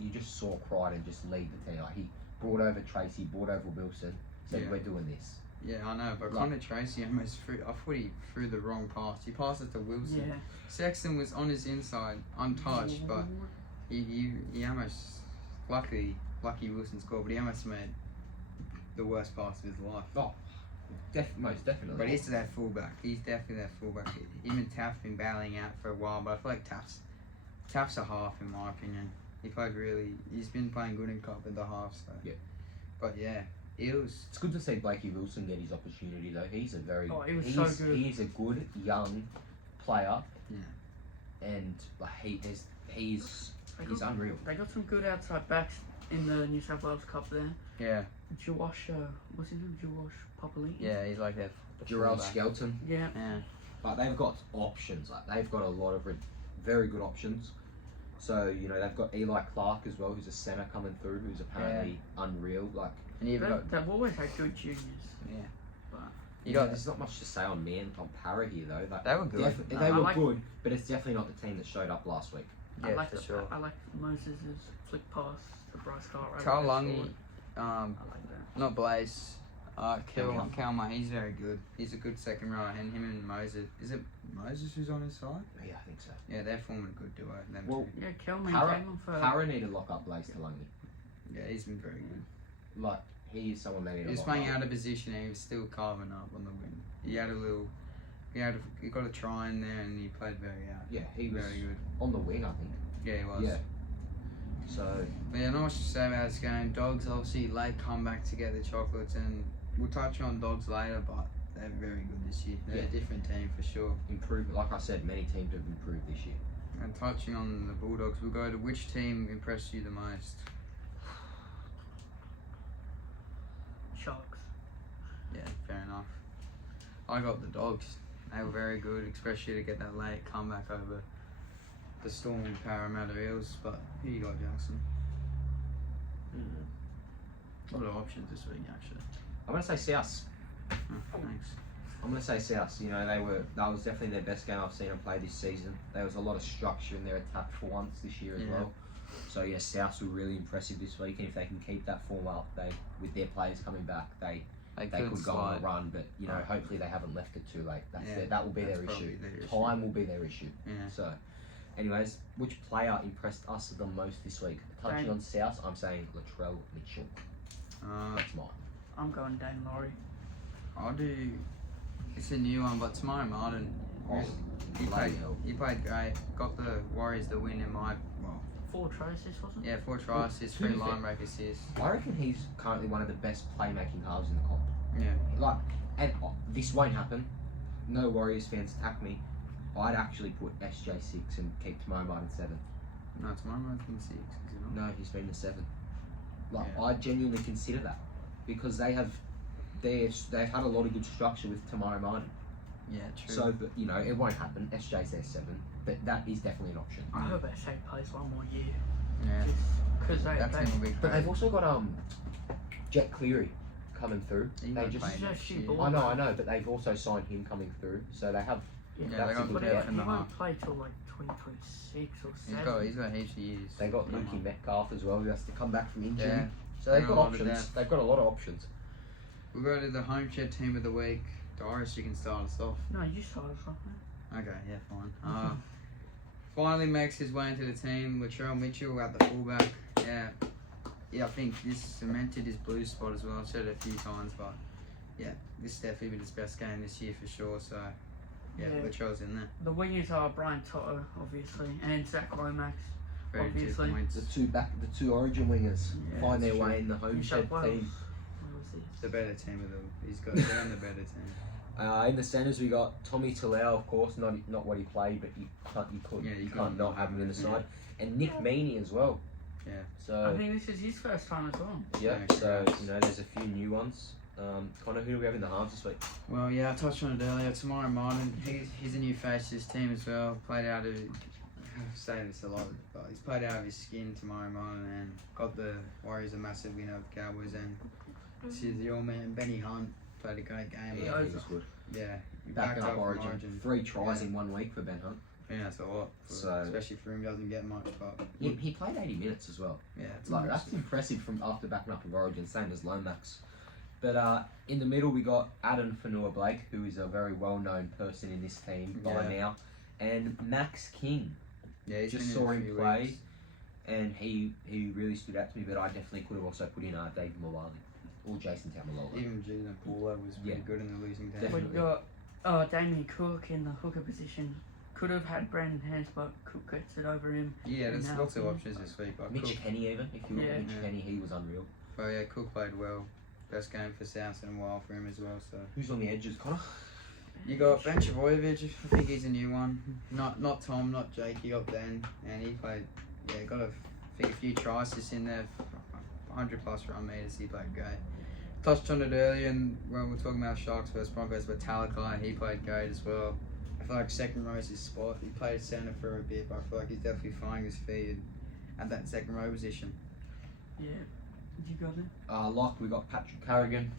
you just saw Crichton just lead the team. Like he brought over Tracy, brought over Wilson, said Yeah. we're doing this. Yeah, I know, but Like- Connor Tracy almost threw. I thought he threw the wrong pass. He passed it to Wilson. Yeah. Sexton was on his inside, untouched, but he almost lucky Wilson scored, but he almost made the worst pass of his life. Oh, most definitely. But he's their fullback. He's definitely their fullback. Him and Taft's been battling out for a while, but I feel like Taft's a half in my opinion. He's been playing good in cup at the half, so. Yeah. But yeah, Eels. It's good to see Blakey Wilson get his opportunity though. He's a very He was so good. He's a good young player. Yeah. And like he's unreal. They got some good outside backs in the New South Wales Cup there. Yeah. Josh, what's his name? Josh Papali'i? Yeah, he's like that. Jarrell Skelton. Yeah. Yeah. But they've got options. Like they've got a lot of very good options. So they've got Eli Clark as well, who's a centre coming through, who's apparently unreal. Like, And you've got They've always had good juniors. yeah. But You got there's not much to say on Para here though. Like, They were good. They I were like- good, but it's definitely not the team that showed up last week. I Yeah, like for sure. I like Moses' flick pass to Bryce Cartwright. Carl That's Lungy, good. I like that. not Blaze. Kelma. Kelma, he's very good. He's a good second rower, and him and Moses. Is it Moses who's on his side? Yeah, I think so. Yeah, they're forming a good duo. Them Well, two. Yeah, Kelman Para, came on for. Para need to lock up Blaze Talungi. Yeah, he's been very good. Like, he is someone they need He to was lock playing up. out of position, and he was still carving up on the wing. He had a little. He got a try in there, and he played very out. Yeah, he was Very good. on the wing, I think. Yeah, he was. Yeah. So, But yeah, not much to say about this game. Dogs obviously late comeback to get the chocolates, and we'll touch on Dogs later, but they're very good this year. They're a different team for sure. improvement. Like I said, many teams have improved this year. And touching on the Bulldogs, we'll go to which team impressed you the most? Sharks. Yeah, fair enough. I got the Dogs. They were very good, especially to get that late comeback over the Storm and Parramatta Eels. But who you got, Jackson? A lot of options this week, actually. I'm going to say South. Oh, thanks. I'm going to say South. That was definitely their best game I've seen them play this season. There was a lot of structure in their attack for once this year as well. So yeah, South were really impressive this week, and if they can keep that form up, with their players coming back, they could go on a run. But hopefully they haven't left it too late. That will be their issue. Time will be their issue. Yeah. So, anyways, which player impressed us the most this week? Touching on South, I'm saying Latrell Mitchell. That's mine. I'm going Dane Laurie. I'll do. It's a new one, but Tamari Martin. Oh, He played great. Got the Warriors the win in my 4 tries this wasn't? yeah 4 tries, his 3 line break assists. I reckon he's currently one of the best playmaking halves in the comp. Yeah. And this won't happen. No Warriors fans attack me. I'd actually put SJ 6 and keep Tamari Martin 7. No, Tamari Martin's been 6. Is he not? No, he's been the 7. Yeah. I genuinely consider that because they've had a lot of good structure with Tamari Martin. Yeah, true. So, but it won't happen. SJ's their 7, but that is definitely an option. I hope SA plays one more year. yeah, Because that team will be But great. they've also got Jet Cleary coming through. He They might just play next year. Ball. I know, but they've also signed him coming through. So they have. Yeah, that's they a got good good bet. depth in He the won't half. play till like 2026 or 7. He's got heaps of years. They got Lukey Metcalf as well, who has to come back from injury. Yeah. So they've They got got a lot of options. depth. They've got a lot of options. We'll go to the Homeshed team of the week. Doris, you can start us off. No, you started something. Okay, yeah, fine. Finally makes his way into the team. Latrell Mitchell at the fullback. Yeah, I think this cemented his blue spot as well. I've said it a few times, but yeah, this has definitely been his best game this year for sure. So yeah. Latrell's in there. The wingers are Brian Toto, obviously, and Zach Lomax. 32 Obviously. points. The two Origin wingers Yeah, find their that's way in the New Homeshed South Wales. team. What was this? The better team of them. They're on the better team. In the centres we got Tommy Talau, of course, not what he played, but you can't not have him in the side, and Nick Meaney as well. Yeah. I So think this is his first time as well. yeah, Yeah, so congrats. there's a few new ones. Connor, who do we have in the halves this week? Well, yeah, I touched on it earlier. Tamari Martin, he's a new face to his team as well. Played out of, I say this a lot, but he's played out of his skin, Tamari Martin, and got the Warriors a massive win over the Cowboys. And this is the old man, Benny Hunt, played a great game. Yeah, he was good. Yeah, he Backing backed up from Origin. 3 tries Yeah. in 1 week for Ben Hunt. Yeah, that's a lot. Especially for him, doesn't get much, but He played 80 minutes as well. yeah, it's That's impressive from after backing up with Origin, same as Lomax. But in the middle, we got Adam Fanua-Blake, who is a very well-known person in this team by now, and Max King. Yeah, he's Just been saw in a him few play, weeks. and he really stood out to me. But I definitely could have also put in Dave Malali or Jason Tamalolo. Even Julian Paulo was pretty good in the losing team. We Definitely. got Damien Cook in the hooker position. Could have had Brandon Hands, but Cook gets it over him. Yeah, there's now. lots of options this week. Like Mitch Cook, Kenny, even if you look at Mitch Yeah. Kenny, he was unreal. oh yeah, Cook played well. Best game for South in a while for him as well. So Who's on the edges, Connor? you got Ben Trbojevic. I think he's a new one. Not Tom, not Jake. You got Ben, and he played. Yeah, got a few tries just in there. 100 plus run meters. He played great. Touched on it earlier, and when we were talking about Sharks versus Broncos, but Talakai, he played great as well. I feel like second row is his spot. He played centre for a bit, but I feel like he's definitely finding his feet at that second row position. Yeah. You got it? Like we got Patrick Carrigan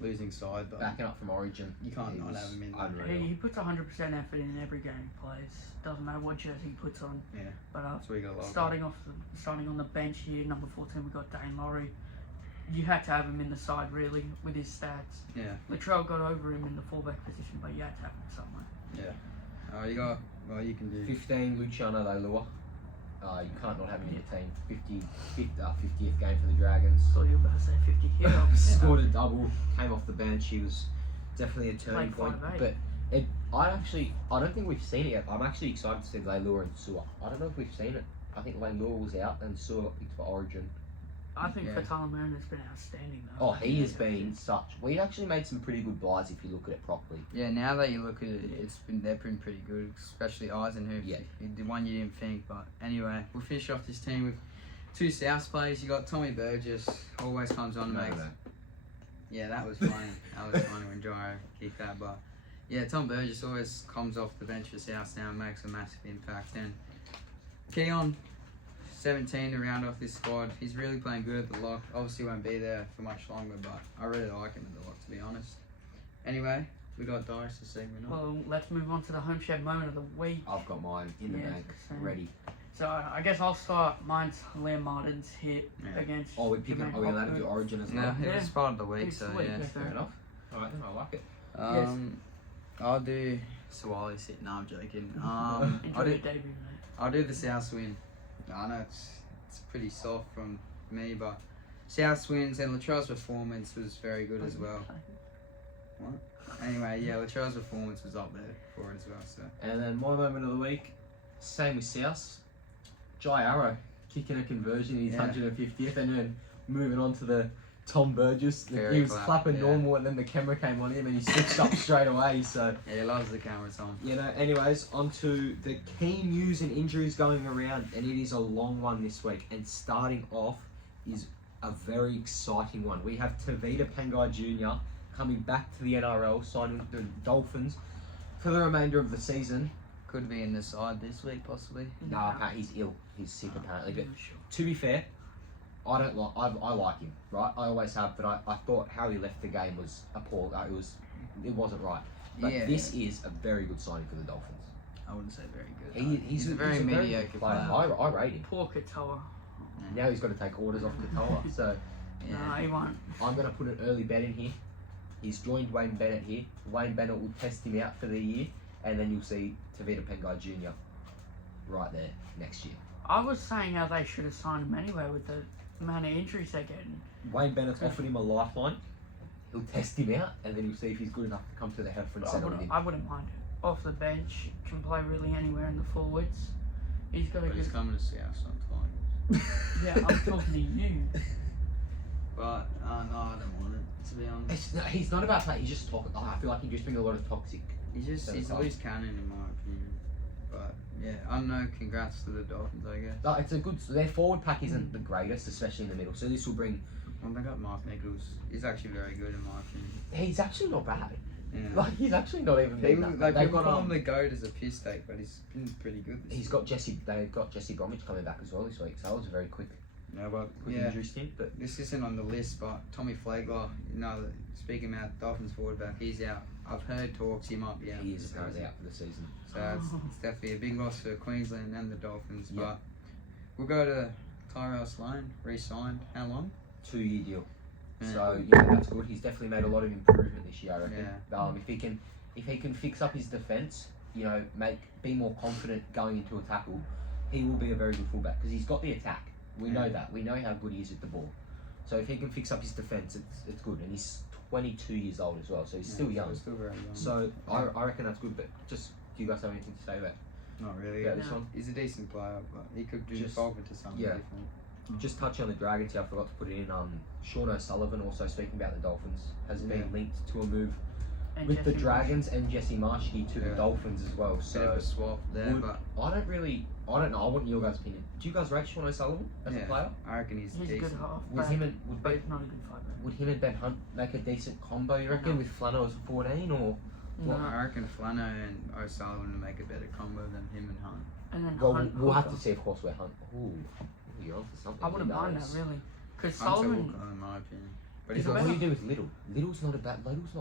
Losing side, but backing up from Origin. you can't He not was have him in there. unreal. He puts 100% effort in every game he plays. Doesn't matter what jersey he puts on. Yeah. But That's where you got a lot. starting on the bench here, number 14, we got Dane Laurie. You had to have him in the side really with his stats. Yeah. Latrell got over him in the fullback position, but you had to have him somewhere. You got. Well, you can do. 15, Luciano Leilua. You can't not have him in your team. 50th game for the Dragons. Thought you were about to say 50 here. Scored a double, came off the bench. He was definitely a turning Played point. 5'8". But I don't think we've seen it yet. I'm actually excited to see Leilua and Sewer. I don't know if we've seen it. I think Leilua was out and Sewer got picked for Origin. I think Yeah. Fatala has been outstanding though. Oh, he has been such. We actually made some pretty good buys if you look at it properly. Yeah. Now that you look at it, they've been pretty good, especially Eisenhower. Yeah. The one you didn't think, but anyway, we'll finish off this team with two South players. You got Tommy Burgess, always comes on and makes. Yeah, that was funny. That was funny when Gyro kicked that, but yeah, Tom Burgess always comes off the bench for South now and makes a massive impact. And Keon, 17 to round off this squad. He's really playing good at the lock. Obviously won't be there for much longer, but I really like him at the lock, to be honest. Anyway, we got Darius this segment. Well, let's move on to the Homeshed moment of the week. I've got mine in the Yeah, bank, same. ready. So I guess I'll start. Mine's Liam Martin's hit against. Oh, are we allowed to do Jermaine Origin as No, well? it Yeah. was part of the week, It's so the week, yeah. yeah. Fair enough. Alright then, I like it. I'll do Sawali sit. No, I'm joking. Enjoy your debut, mate. I'll do the South win. I know it's pretty soft from me, but South wins and Latrell's performance was very good as well. Anyway, yeah, Latrell's performance was up there for it as well. So And then my moment of the week, same with South. Jai Arrow kicking a conversion in his Yeah. 150th, and then moving on to the Tom Burgess. Very He was clap, clapping yeah. normal, and then the camera came on him, and he switched up straight away. So yeah, he loves the cameras on. anyways, on to the key news and injuries going around, and it is a long one this week. And starting off is a very exciting one. We have Tavita Pangai Jr. coming back to the NRL, signing with the Dolphins for the remainder of the season. Could be in the side this week, possibly. Nah, he's ill. He's sick apparently. But I'm not sure. to be fair, I don't like. I like him, right? I always have. But I thought how he left the game was appalling. It wasn't right. But Yeah. this is a very good signing for the Dolphins. I wouldn't say very good. He's a very mediocre good player. player. I rate him. Poor Katoa. Now he's got to take orders off Katoa. So Yeah. Nah, he won't. I'm going to put an early bet in here. He's joined Wayne Bennett here. Wayne Bennett will test him out for the year, and then you'll see Tavita Pangai Jr. right there next year. I was saying how they should have signed him anyway with the amount of injuries they're getting. Wayne Bennett's offered him a lifeline. He'll test him out, and then you'll see if he's good enough to come to the Heffron Centre with him. I wouldn't mind it. Off the bench, can play really anywhere in the forwards. He's got a But he's good. coming to South sometimes. Yeah, I'm talking to you. But no, I don't want it, to be honest. He's not about that. He's just talking. I feel like he just brings a lot of toxic. He's a loose cannon in my opinion. But yeah, I don't know. Congrats to the Dolphins, I guess. No, it's a good. Their forward pack isn't the greatest, especially in the middle. So this will bring. Well, they got Mark Nichols. He's actually very good in my opinion. He's actually not bad. Yeah. Like he's actually not even been that bad. They've They've got got him the goat as a piss take, but he's been pretty good. This He's year. got Jesse. They've got Jesse Bromwich coming back as well this week. So that was a very quick injury stint. But This isn't on the list, but Tommy Flagler, speaking about Dolphins forward back, he's out. I've heard talks he might be out. he for is the apparently season. out for the season. So it's definitely a big loss for Queensland and the Dolphins. Yeah. But we'll go to Tyrell Sloan, re-signed. How long? 2-year deal. Yeah. So yeah, that's good. He's definitely made a lot of improvement this year, I reckon. Yeah. If he can fix up his defence, be more confident going into a tackle, he will be a very good fullback because he's got the attack. We know that. We know how good he is with the ball. So if he can fix up his defence, it's good. And he's 22 years old as well, so he's still young. Still very young. So I reckon that's good. But just, do you guys have anything to say about? Not really. Yeah, this one. He's a decent player, but he could Just- evolve into something different. Just touching on the Dragons here, I forgot to put it in. Sean O'Sullivan, also speaking about the Dolphins, has been linked to a move And with the Jesse Dragons and Jesse Marshke to the Yeah. Dolphins as well. Bit of So a swap there, would- but I don't know. I want your guys' opinion. Do you guys rate Sean O'Sullivan as a player? I reckon he's He's a decent. good half. Would him and but he's not a good fighter. would him and Ben Hunt make a decent combo? You reckon No. with Flano as a 14 or? No. I reckon Flano and O'Sullivan will make a better combo than him and Hunt. And then Well, Hunt we'll have Hooker. to see, of course, where Hunt. Ooh, you're on for something. I wouldn't there, mind that Darius. really, because Hunt's a Solomon. hooker, in my opinion. But He's he's a What also, do you do with Little? Little's not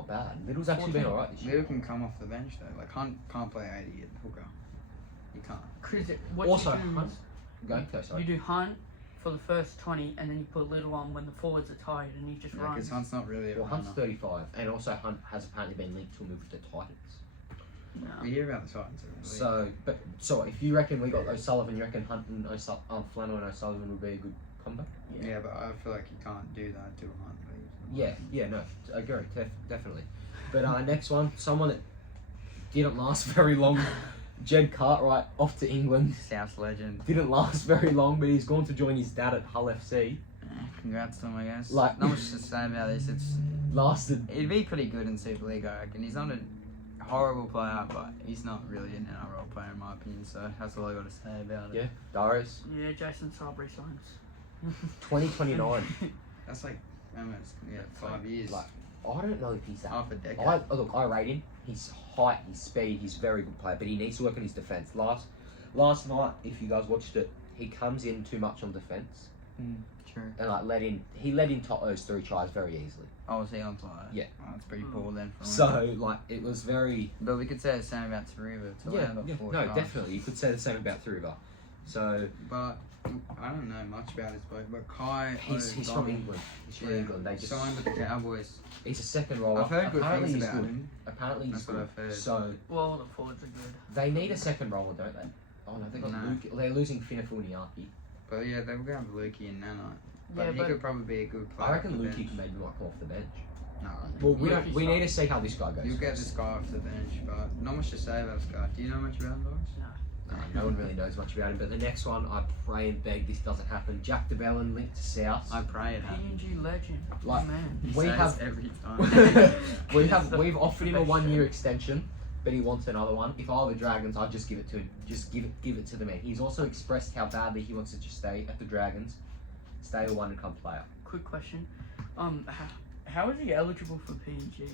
bad. Little's actually been 14. alright this year. Little can come off the bench though. Like Hunt can't play 80 at hooker. He can't. Cause what Also, you do Hunt. is Go, sorry. you do Hunt for the first 20, and then you put Little on when the forwards are tired, and he just Yeah, runs. because Hunt's not really a Well, Hunt's runner. 35, and also Hunt has apparently been linked to a move with the Titans. No. We hear about the Titans. So if you reckon we got O'Sullivan, you reckon Hunt and Flano and O'Sullivan would be a good combo? Yeah, but I feel like you can't do that to Hunt. Yeah, no, I agree, definitely. But next one, someone that didn't last very long, Jed Cartwright off to England. South legend. Didn't last very long, but he's gone to join his dad at Hull FC. Congrats to him, I guess. Like- Not much to say about this. Lasted. It'd be pretty good in Super League, I reckon. He's not a horrible player, but he's not really an NRL player in my opinion. So that's all I got to say about it. Yeah, Darius, Yeah, Jason Sabri signs. 2029. That's like almost 5 years. Like, I don't know if he's that. Half a decade. I rate him. His height, his speed, he's a very good player, but he needs to work on his defence. Last night, if you guys watched it, he comes in too much on defence. True. And he let in those 3 tries very easily. Oh, was he on fire? Yeah. Oh, that's pretty poor then for him. So it was very. But we could say the same about Tariva. No, definitely. You could say the same about Thuriva. So But I don't know much about his bloke. But Kai, he's from England. He's from England. They just signed with the Cowboys. he's a second roller. I've heard good Apparently things he's about good. him. Apparently he's That's what good. I've heard. So Well, the forwards are good. they need a second roller, don't they? Oh no, they got No. Luke. They're losing Finafuniaki. But yeah, they were going to have Lukey and Nanite. But Yeah, he but could probably be a good player. I reckon off the Lukey bench. can maybe might come off the bench. No. Well, we Lukey's we need fine. to see how this guy goes. You'll get first. this guy off the bench, but not much to say about this guy. Do you know much about him, Doris? No one really knows much about him. But the next one, I pray and beg this doesn't happen. Jack DeBellin linked to South. I pray it happens. PNG legend. Like, man. He we says have- every time. We've offered him a Best 1-year extension, but he wants another one. If I were the Dragons, I'd just give it to him. Just give it to the man. He's also expressed how badly he wants to just stay at the Dragons, stay a one-and-come player. Quick question. How is he eligible for PNG?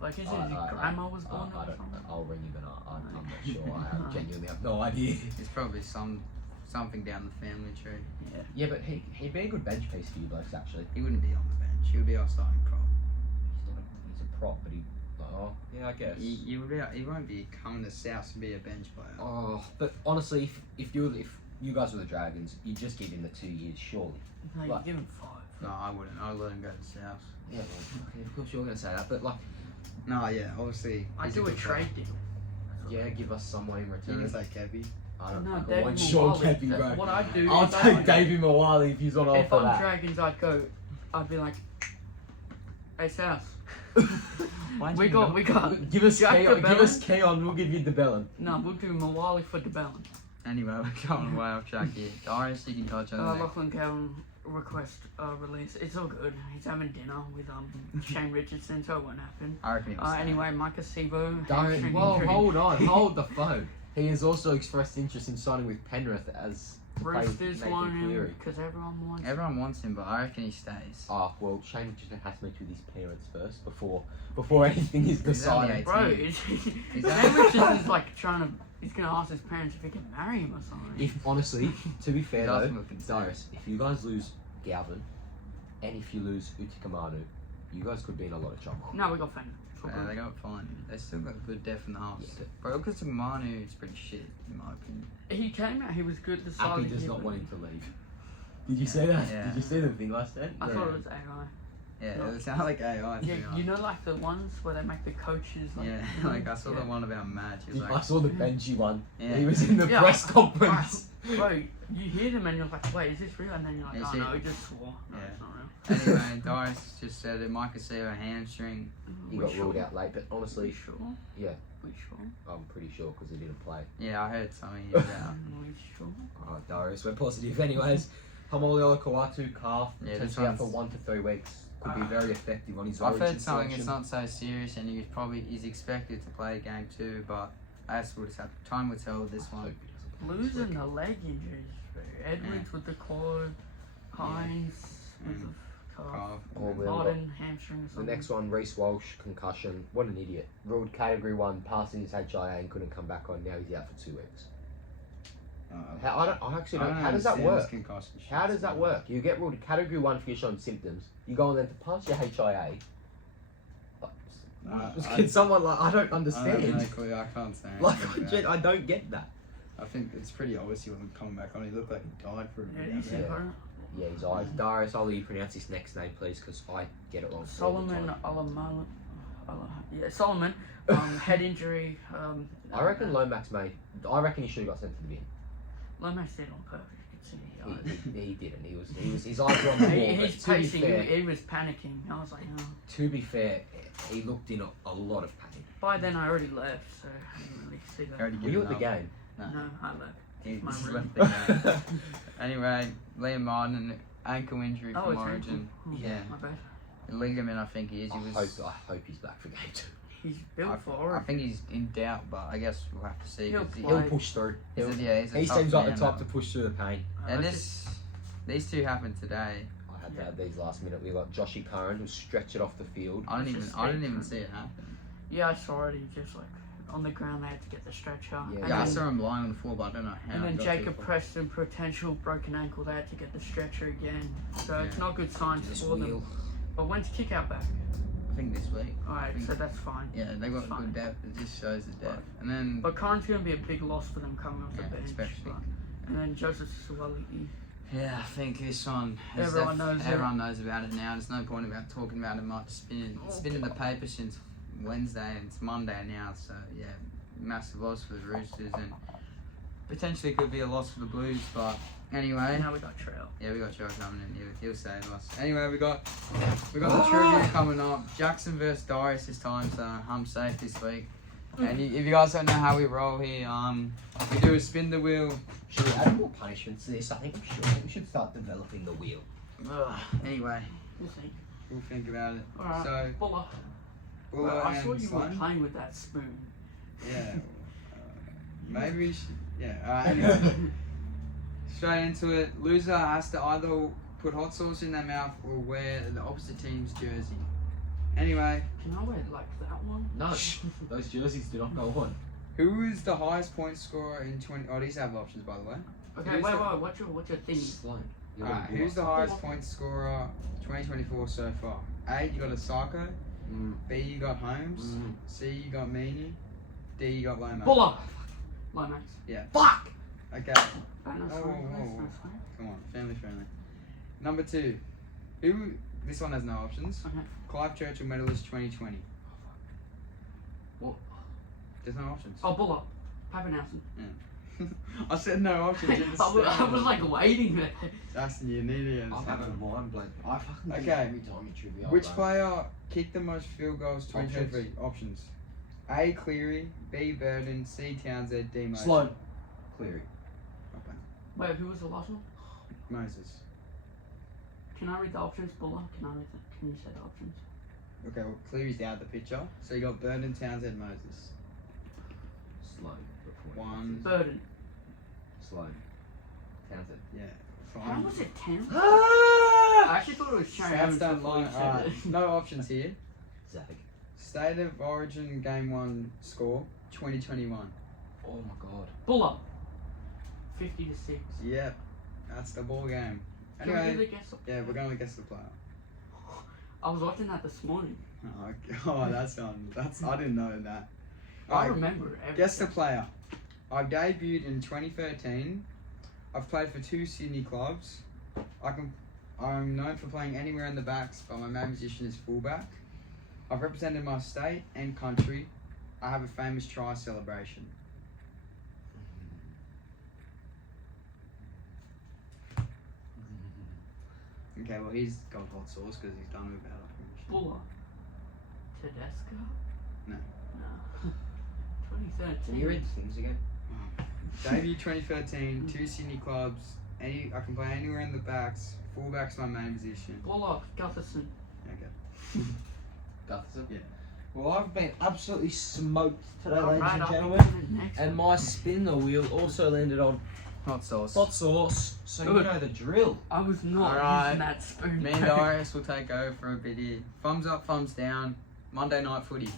Like, is his grandma was born I or don't. something? I'll ring him, but I'm not sure. I genuinely have no idea. It's probably something down the family tree. Yeah. Yeah, but he'd be a good bench piece for you blokes actually. He wouldn't be on the bench. He would be our starting prop. He's a prop, but yeah, I guess. He won't be coming to South to be a bench player. Oh, but honestly, if you guys were the Dragons, you'd just give him the 2 years, surely. No, you Like- give him 5. No, I wouldn't. I'd let him go to South. Yeah, well, okay, of course you're gonna say that, but like, No, yeah, obviously. I he's do a good player. trade deal. yeah, give us some way in You return. can say Kevy. I don't No, know. I David want Sean Mawali. Kepi, bro. What I do I'll is take Davey Mawali if he's on If offer I'm that. Dragons, I'd be like, hey, South. Why'd We you got, not- we got. Give us Jack Keon, give DeBellin. us Keon, we'll give you DeBellin. No, we'll do Mawali for DeBellin. Anyway, we're going way off track here. Darius, you can touch on that. Lachlan Cowan request release. It's all good. He's having dinner with Shane Richardson, so it won't happen. I reckon he'll stay. Anyway, Micah Sivo. Darren, whoa, hold on, hold the phone. He has also expressed interest in signing with Penrith as Roosters Nathan want him Cleary. because everyone wants him. Everyone wants him, but I reckon he stays. Oh, well, Shane Richardson has to meet with his parents first before anything is He's only decided. 18. Bro, He's Shane Richardson's like he's gonna ask his parents if he can marry him or something. If honestly, to be fair He's though, asking for consent. Darius, if you guys lose Galvin, and if you lose Utikamanu, you guys could be in a lot of trouble. No, we got Fender. Yeah, they got fine. They still got good depth in the halves. Yeah. Bro, because Manu is pretty shit, in my opinion. He came out. He was good the start Appy of the does year, not but want him to leave. Did you see that? Yeah. Did you see the thing I sent? I Yeah. thought it was AI. Yeah, No. it sounded like AI. to be Yeah, honest. you know, like the ones where they make the coaches. Like, Yeah, you know? like I saw the Yeah. one about Madge. He was I like, saw the Benji one. Yeah. He was in the Yeah, press I- conference. Bro, you hear them and you're like, wait, is this real? And then you're like, Yeah, oh see- no, he just swore. No, Yeah. it's not real. anyway, Doris just said it might see her hamstring. He We got sure? ruled out late, but We honestly, sure? Yeah. We sure? I'm pretty sure because he didn't play. Yeah, I heard something about. We sure? Oh, Darius, we're positive. Anyways, Hamoliola Kawatu calf, Yeah, this potentially out for one's- 1 to 3 weeks. Could be very effective on his I've origin heard something. selection. It's not so serious, and he's expected to play game 2, but I guess we'll just have time will tell with this I one. hope he doesn't play this Losing week. the leg injuries. Bro. Edwards with the quad, Hines with the calf, Calf. Oh, well, Martin hamstring or The something. next one, Reece Walsh, concussion. What an idiot. Ruled category 1, passing his HIA and couldn't come back on. Now he's out for 2 weeks. I actually don't. How does that work? How does that work? You get ruled a category 1 for your showing symptoms. You go on then to pass your HIA. Can someone like I don't understand. I have no clue. I can't say. Like anything about I don't get that. it. I think it's pretty obvious he wasn't coming back on. He looked like he died for a Yeah, bit. you out see there. her? Yeah, his eyes. Darius, I'll let you pronounce his next name, please, because I get it wrong. all the Solomon time. Alamal. Yeah, Solomon. Head injury. I reckon Lomax may. I reckon he should have got sent to the bin. Lomax did on purpose. You could see the eyes. He didn't. He was. His eyes were on the ball. He's but to be pacing. fair, He was panicking. I was like, oh. to be fair, he looked in a lot of pain. By then I already left, so I didn't really see that. Already Were you at the given up. game? No. No, I left. He My just room. left the game. Anyway, Liam Martin, ankle injury Oh, from it's Origin. ankle. Yeah. My bad. Ligament, I think he is. He I was. hope he's back for game 2. He's built for I Origin. think he's in doubt, but I guess we'll have to see. He'll 'cause he- play. He'll push through. he's a, yeah, he's a He tough seems like the man, type though. to push through the pain. And these two happened today. I had Yeah. to have these last minute. We got Joshy Curran who stretched it off the field. I didn't It's even just see it happen. Yeah, I saw it. He just like on the ground. They had to get the stretcher. Yeah. And Yeah, I then, saw him lying on the floor, but I don't know how. and he then got Jacob to the floor. Preston, potential broken ankle. They had to get the stretcher again. So it's Yeah. not good signs This for them. wheel. But when's kick out back? I think this week. Alright, think- so that's fine. Yeah, they got Fine. good depth. It just shows the depth. And then But Curran's going to be a big loss for them coming off the Yeah, bench. especially. But, and then Joseph Suwali. yeah, I think this one. is Everyone knows it. Everyone knows about it now. There's no point about talking about it much. It's been in the paper since Wednesday, and it's Monday now. So yeah, massive loss for the Roosters, and potentially could be a loss for the Blues. But anyway, And now we got Trail. yeah, we got Joe coming in. He'll save us. Anyway, we got the trivia coming up. Jackson versus Darius this time, so I'm safe this week. And if you guys don't know how we roll here, we do a spin the wheel. Should we add more punishments to this? I think we should. I think we should start developing the wheel. Anyway, We'll see. we'll think about it. Alright. So, Buller. Buller I saw and you were Sloan? playing with that spoon. Yeah. Maybe we should. Yeah. Anyway, straight into it. Loser has to either put hot sauce in their mouth or wear the opposite team's jersey. Anyway, Can I wear like that one? No, those jerseys do not go on. who is the highest point scorer in 20? Oh, these have options, by the way. Okay, Who's wait, the- what's your thing? Sloan. Alright, who's the highest point scorer 2024 so far? A, you got Asako. B, you got Holmes. C, you got Meany. D, you got Lomax. Buller. Lomax. Fuck! Okay, Oh, no, Oh, sorry, whoa, no, whoa. no, sorry. come on, family friendly. Number 2, who? This one has no options. Okay. Clive Churchill medalist 2020. What? There's no options. Oh, Buller. Pappenhausen. I said no options. You just I said was it. like waiting there. Justin, you need it. I'm having a mind blank. I fucking do Okay. every time you trivia. Which player kicked the most field goals 2023? Options. A, Cleary. B, Burden. C, Townsend. D, Moses. Sloan. Cleary. Okay. Wait, who was the last one? Moses. Can I read the options, Buller? Can you say the options? Okay, well, Cleary's out of the picture. So you got Burden, Townsend, Moses. Sloan. One. Burden. Sloan. Townsend. Yeah. How Fine. was it 10? I Ah! actually thought it was Cherry Stats Evans don't before you lie. said Alright, it. no options here. Zag. State of Origin Game 1 score 2021. Oh my god. Buller. 50 to 6. Yep, that's the ball game. Can we do Anyway, the guess? yeah, we're going to guess the player. I was watching that this morning. Oh, that's on. That's I didn't know that. I Alright, remember everything. guess the player. I debuted in 2013. I've played for 2 Sydney clubs. I can I'm known for playing anywhere in the backs, but my main position is fullback. I've represented my state and country. I have a famous try celebration. Okay, well he's got hot sauce because he's done without it. Buller. Tedesco? No. No. 2013. Can you read the things again? Debut 2013, 2 Sydney clubs. I can play anywhere in the backs. Fullback's my main position. Buller. Gutherson. Okay. Gutherson? Yeah. Well, I've been absolutely smoked today, Alright, ladies and I'll gentlemen. be doing the next And one. my spinner wheel also landed on Hot sauce. hot sauce, so you Good. know the drill. I was not Alright. using that spoon. Me and Darius will take over for a bit here. Thumbs up, thumbs down. Monday night footy.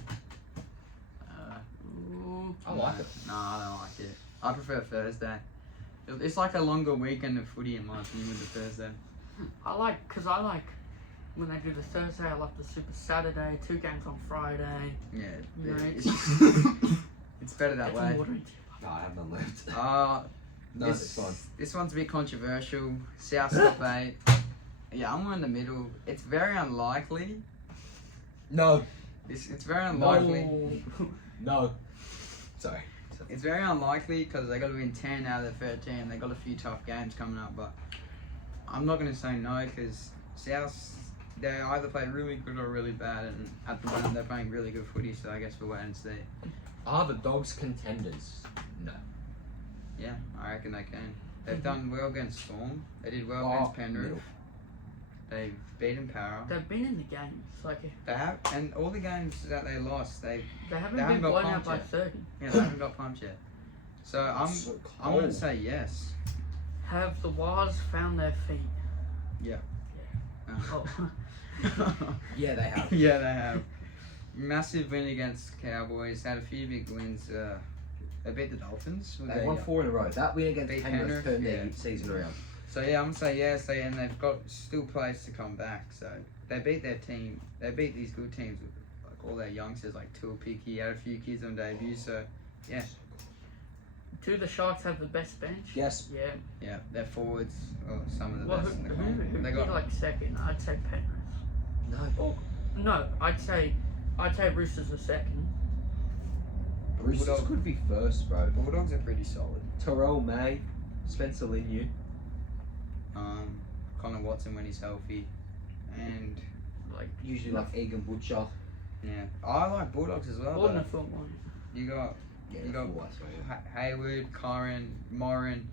Ooh. I like it. No, I don't like it. I prefer Thursday. It's like a longer weekend of footy in my opinion with the Thursday. I like when they do the Thursday, I love the Super Saturday, 2 games on Friday. Yeah, Right. it's better that Get some way. water into No, I have none left. No, this, it's fine. This one's a bit controversial. South top 8. Yeah, I'm in the middle. It's very unlikely. No. It's very unlikely. No. Sorry. It's very unlikely because they got to win 10 out of the 13. They got a few tough games coming up, but I'm not going to say no because South, they either play really good or really bad, and at the moment they're playing really good footy. So I guess we'll wait and see. Are the Dogs contenders? No. Yeah, I reckon they can. They've done well against Storm. They did well against Penrith. middle. They've beaten Para. They've been in the games. Like They have, and all the games that they lost, they haven't They haven't been got blown out pumped by yet. 30. yeah, they haven't got pumped yet. So So I'm gonna cold. say yes. Have the Wars found their feet? Yeah. Oh. Yeah, they have. Yeah, they have. Massive win against Cowboys. Had a few big wins. They beat the Dolphins. They won 4 in a row. That win against Beat Penrith Penrith, turned their yeah. season around. So yeah, I'm gonna say yes. And they've got still players to come back. So they beat their team. They beat these good teams with like all their youngsters, like Tuapiki. Had a few kids on debut. So yeah, Do the Sharks have the best bench? Yes. Yeah. yeah, their forwards are some of the Well, best in the who comp. They did got like second? I'd say Penrith. No. No, I'd say Roosters are second. Roosters Bulldogs. could be first, bro. Bulldogs are pretty solid. Terrell May, Spencer Liniu. Connor Watson when he's healthy, and Like Usually like Egan Butcher. yeah, I like Bulldogs as well. wouldn't But have thought one. you got Yeah, You got full, I swear. Hayward, Curran, Morin,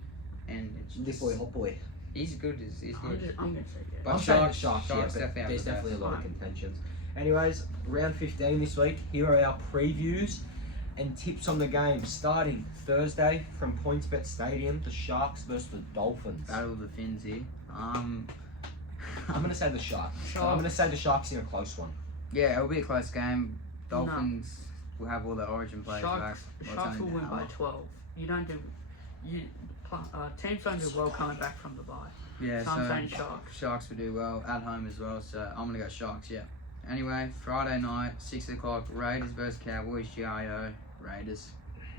and it's This just- boy, hot boy. he's good. He's good. I'm gonna say yeah. But I'm saying the Sharks- Sharks, Sharks yeah, but definitely have there's the definitely a best. lot of Fine. contentions. Anyways, round 15 this week. Here are our previews and tips on the game. Starting Thursday from PointsBet Stadium, the Sharks versus the Dolphins. Battle of the Fins here. I'm going to say the Sharks. Sharks. I'm going to say the Sharks in a close one. Yeah, it'll be a close game. Dolphins will have all the Origin players Sharks, back. Well, it's Sharks will only win an by hour. 12. You don't do. Teams don't do well coming back from the bye. Yeah, So I'm saying Sharks. Sharks will do well at home as well. So I'm gonna go Sharks. Yeah. Anyway, Friday night, 6 o'clock. Raiders versus Cowboys. GIO Raiders.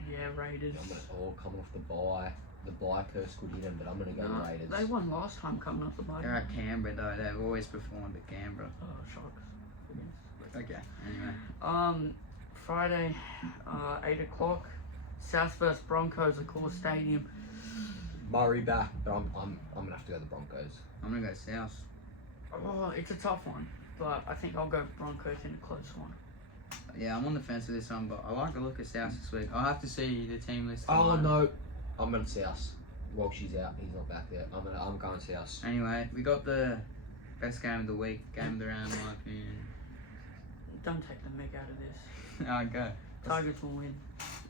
Yeah, Raiders. I'm gonna, coming off the bye. The bye curse could hit them, but I'm going to go No, Raiders. they won last time coming off the bye. They're at Canberra though. They've always performed at Canberra. Sharks. Okay. Anyway. Friday, 8 o'clock. South versus Broncos at Core Stadium. Murray back, but I'm going to have to go the Broncos. I'm gonna go South. Oh, it's a tough one, but I think I'll go Broncos in a close one. Yeah, I'm on the fence with this one, but I like the look of South this week. I'll have to see the team list. Oh, tomorrow. no. I'm going to South. Walshy's out. He's not back there. I'm going South. Anyway, we got the best game of the week, game of the round, in my opinion. Don't take the mick out of this. Alright, go. Tigers will win.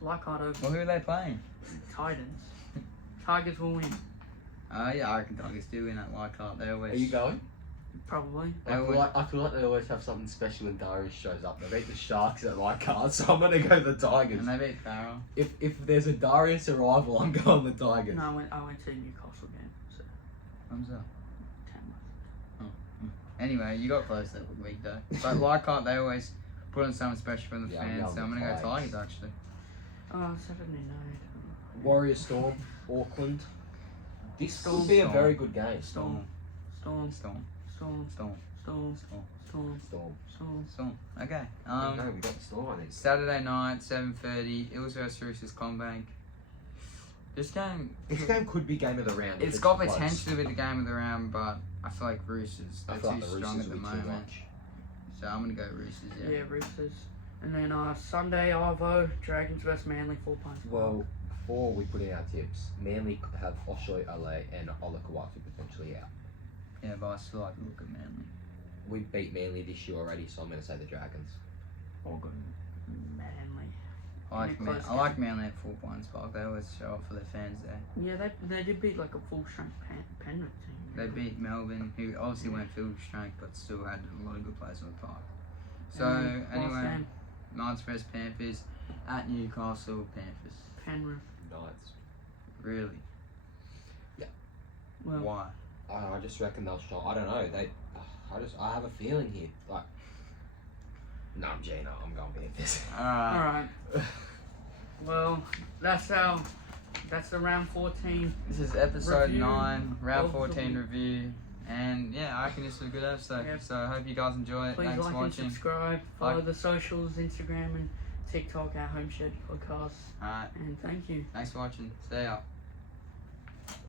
Leichhardt over Well, who are they playing? Titans. Tigers will win. Yeah, I reckon Tigers do win at Leichhardt. They always. Are you going? Probably. They always, I feel like they always have something special when Darius shows up. They beat the Sharks at Leichhardt, so I'm going to go the Tigers. and they beat Farrell. If there's a Darius arrival, I'm going the Tigers. No, I went to the Newcastle game. So, Thumbs up. 10 Anyway, you got close that week though. But Leichhardt, they always put on something special from the Yeah, I'm fans, going so I'm the gonna go Tigers. Tigers actually. Saturday night. Warrior Storm, Auckland. This Storm, could be a Storm. very good game. Storm. Storm. Storm. Storm. Storm. Storm. Storm. Storm. Storm. Storm. Storm. Okay. No, we got the Storm, I think. Saturday night, 7:30. Eels vs Roosters Combank. This game could be game of the round. if it's got close. potential to be the game of the round, but I feel like Roosters. I They're feel too like the strong Roosters at the will be too moment. much. So I'm gonna go Roosters. Yeah, Roosters. And then Sunday, Arvo, Dragons vs Manly, 4 points. Well, before we put in our tips, Manly have Osho Ale and Ola Kawatu potentially out. Yeah, but I still like to look at Manly. We beat Manly this year already, so I'm going to say the Dragons. All good. Manly. I like Manly at 4 points park. They always show up for their fans there. Yeah, they did beat like a full strength Penrith team. They beat Melbourne, who obviously went field strength, but still had a lot of good players on the park. So Last anyway, game, Knights vs Panthers at Newcastle. Panthers. Penrith. Knights. Really? Well, Why? I just reckon they'll show. I don't know. I have a feeling here. Like, no, I'm Gino. I'm going Panthers. Alright. Alright. Well, that's the round 14. This is episode Review 9, round of the 14 week. review. And yeah, I reckon this was a good episode. Yep. So I hope you guys enjoy it. Please Thanks like for watching. and subscribe. Follow Like- the socials, Instagram and TikTok, our Homeshed podcast. Alright, And thank you. thanks for watching. Stay up.